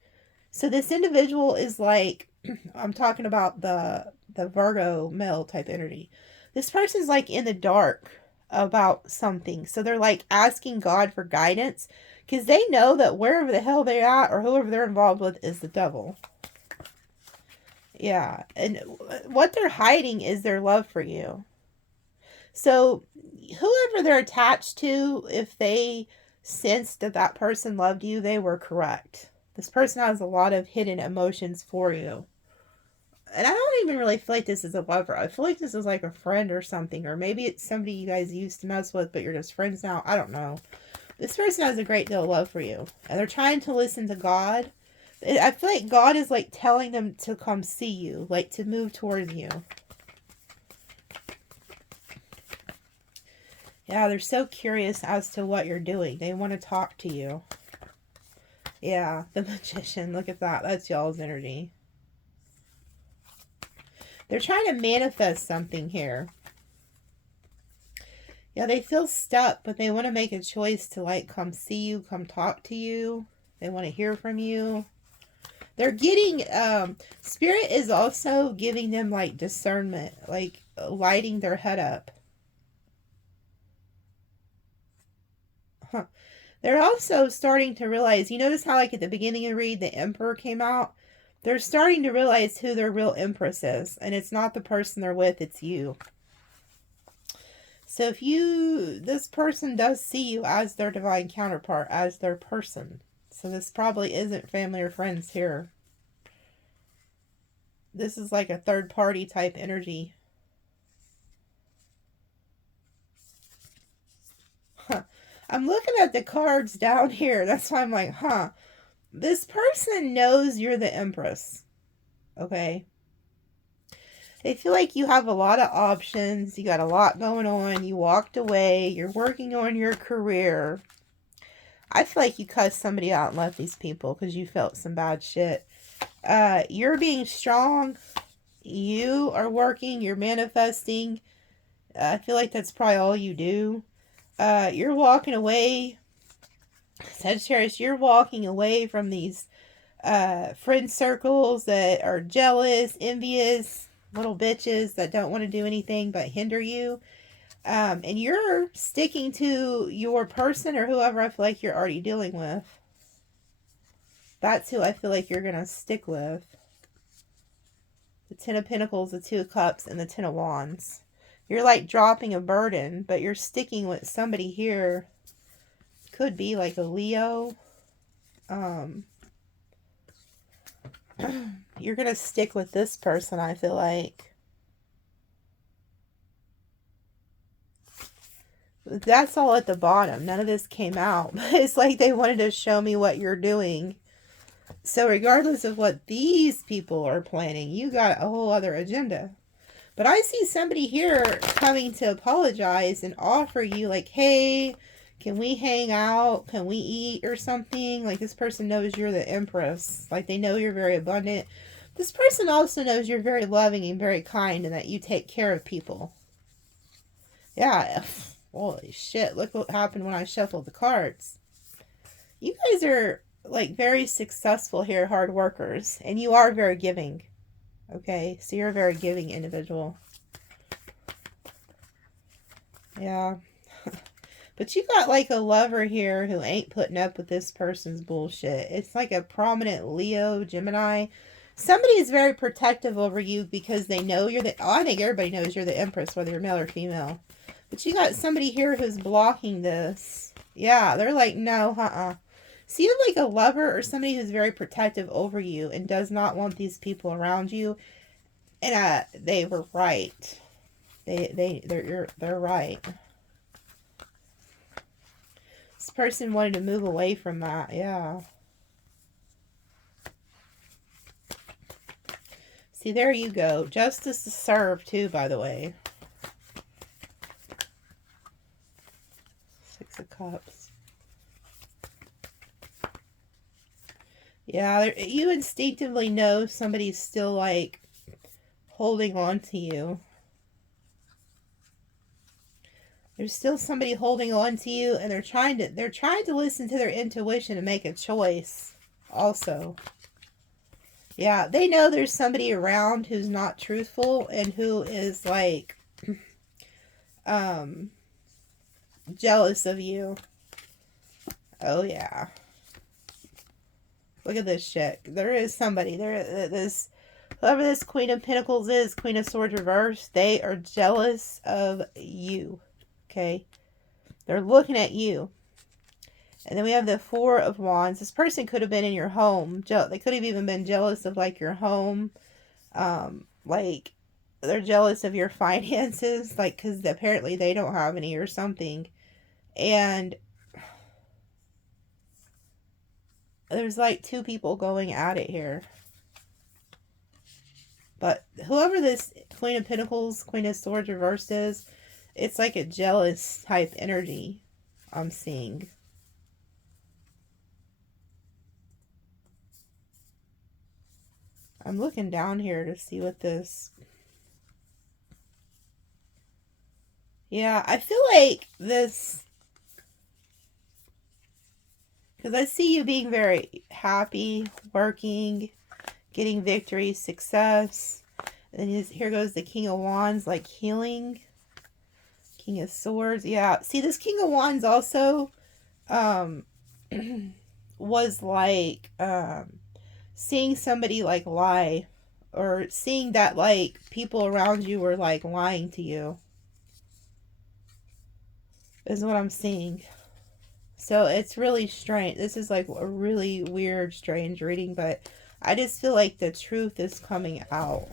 So this individual is like, I'm talking about the Virgo male type energy. This person's like in the dark about something. So they're like asking God for guidance because they know that wherever the hell they're at or whoever they're involved with is the devil. Yeah. And what they're hiding is their love for you. So whoever they're attached to, if they sensed that that person loved you, they were correct. This person has a lot of hidden emotions for you. And I don't even really feel like this is a lover. I feel like this is like a friend or something. Or maybe it's somebody you guys used to mess with, but you're just friends now. I don't know. This person has a great deal of love for you. And they're trying to listen to God. I feel like God is like telling them to come see you. Like to move towards you. Yeah, they're so curious as to what you're doing. They want to talk to you. Yeah, the Magician. Look at that. That's y'all's energy. They're trying to manifest something here. Yeah, they feel stuck, but they want to make a choice to like come see you, come talk to you. They want to hear from you. They're getting, Spirit is also giving them like discernment, like lighting their head up. Huh. They're also starting to realize, you notice how like at the beginning of the read, the Emperor came out? They're starting to realize who their real Empress is. And it's not the person they're with, it's you. So if this person does see you as their divine counterpart, as their person. So this probably isn't family or friends here. This is like a third party type energy. Huh. I'm looking at the cards down here. That's why I'm like, huh. This person knows you're the Empress. Okay. They feel like you have a lot of options. You got a lot going on. You walked away. You're working on your career. I feel like you cussed somebody out and left these people because you felt some bad shit. You're being strong. You are working. You're manifesting. I feel like that's probably all you do. You're walking away. Sagittarius, you're walking away from these friend circles that are jealous, envious, little bitches that don't want to do anything but hinder you. And you're sticking to your person or whoever I feel like you're already dealing with. That's who I feel like you're going to stick with. The Ten of Pentacles, the Two of Cups, and the Ten of Wands. You're like dropping a burden, but you're sticking with somebody here. Could be like a Leo. You're going to stick with this person, I feel like. That's all at the bottom. None of this came out. But it's like they wanted to show me what you're doing. So regardless of what these people are planning, you got a whole other agenda. But I see somebody here coming to apologize and offer you like, hey, Can we hang out? Can we eat or something? Like, this person knows you're the Empress. Like, they know you're very abundant. This person also knows you're very loving and very kind and that you take care of people. Yeah. Holy shit. Look what happened when I shuffled the cards. You guys are, like, very successful here, hard workers. And you are very giving. Okay? So you're a very giving individual. Yeah. But you got like a lover here who ain't putting up with this person's bullshit. It's like a prominent Leo, Gemini. Somebody is very protective over you because they know you're the... Oh, I think everybody knows you're the Empress, whether you're male or female. But you got somebody here who's blocking this. Yeah, they're like, no, So you have like a lover or somebody who's very protective over you and does not want these people around you. And they were right. They're right. This person wanted to move away from that. Yeah. See, there you go. Justice is served too, by the way. Six of Cups. Yeah, you instinctively know somebody's still like holding on to you. There's still somebody holding on to you, and they're trying to listen to their intuition and make a choice also. Yeah, they know there's somebody around who's not truthful and who is like jealous of you. Oh yeah. Look at this shit. There is somebody whoever this Queen of Pentacles is, Queen of Swords reversed, they are jealous of you. Okay, they're looking at you. And then we have the Four of Wands. This person could have been in your home. They could have even been jealous of like your home. Like they're jealous of your finances, like because apparently they don't have any or something. And there's like two people going at it here. But whoever this Queen of Pentacles, Queen of Swords reversed is, it's like a jealous type energy I'm seeing. I'm looking down here to see what this... Yeah, I feel like this... Because I see you being very happy, working, getting victory, success. And then here goes the King of Wands, like healing. King of Swords. Yeah. See, this King of Wands also was like seeing somebody like lie. Or seeing that like people around you were like lying to you. Is what I'm seeing. So it's really strange. This is like a really weird, strange reading. But I just feel like the truth is coming out.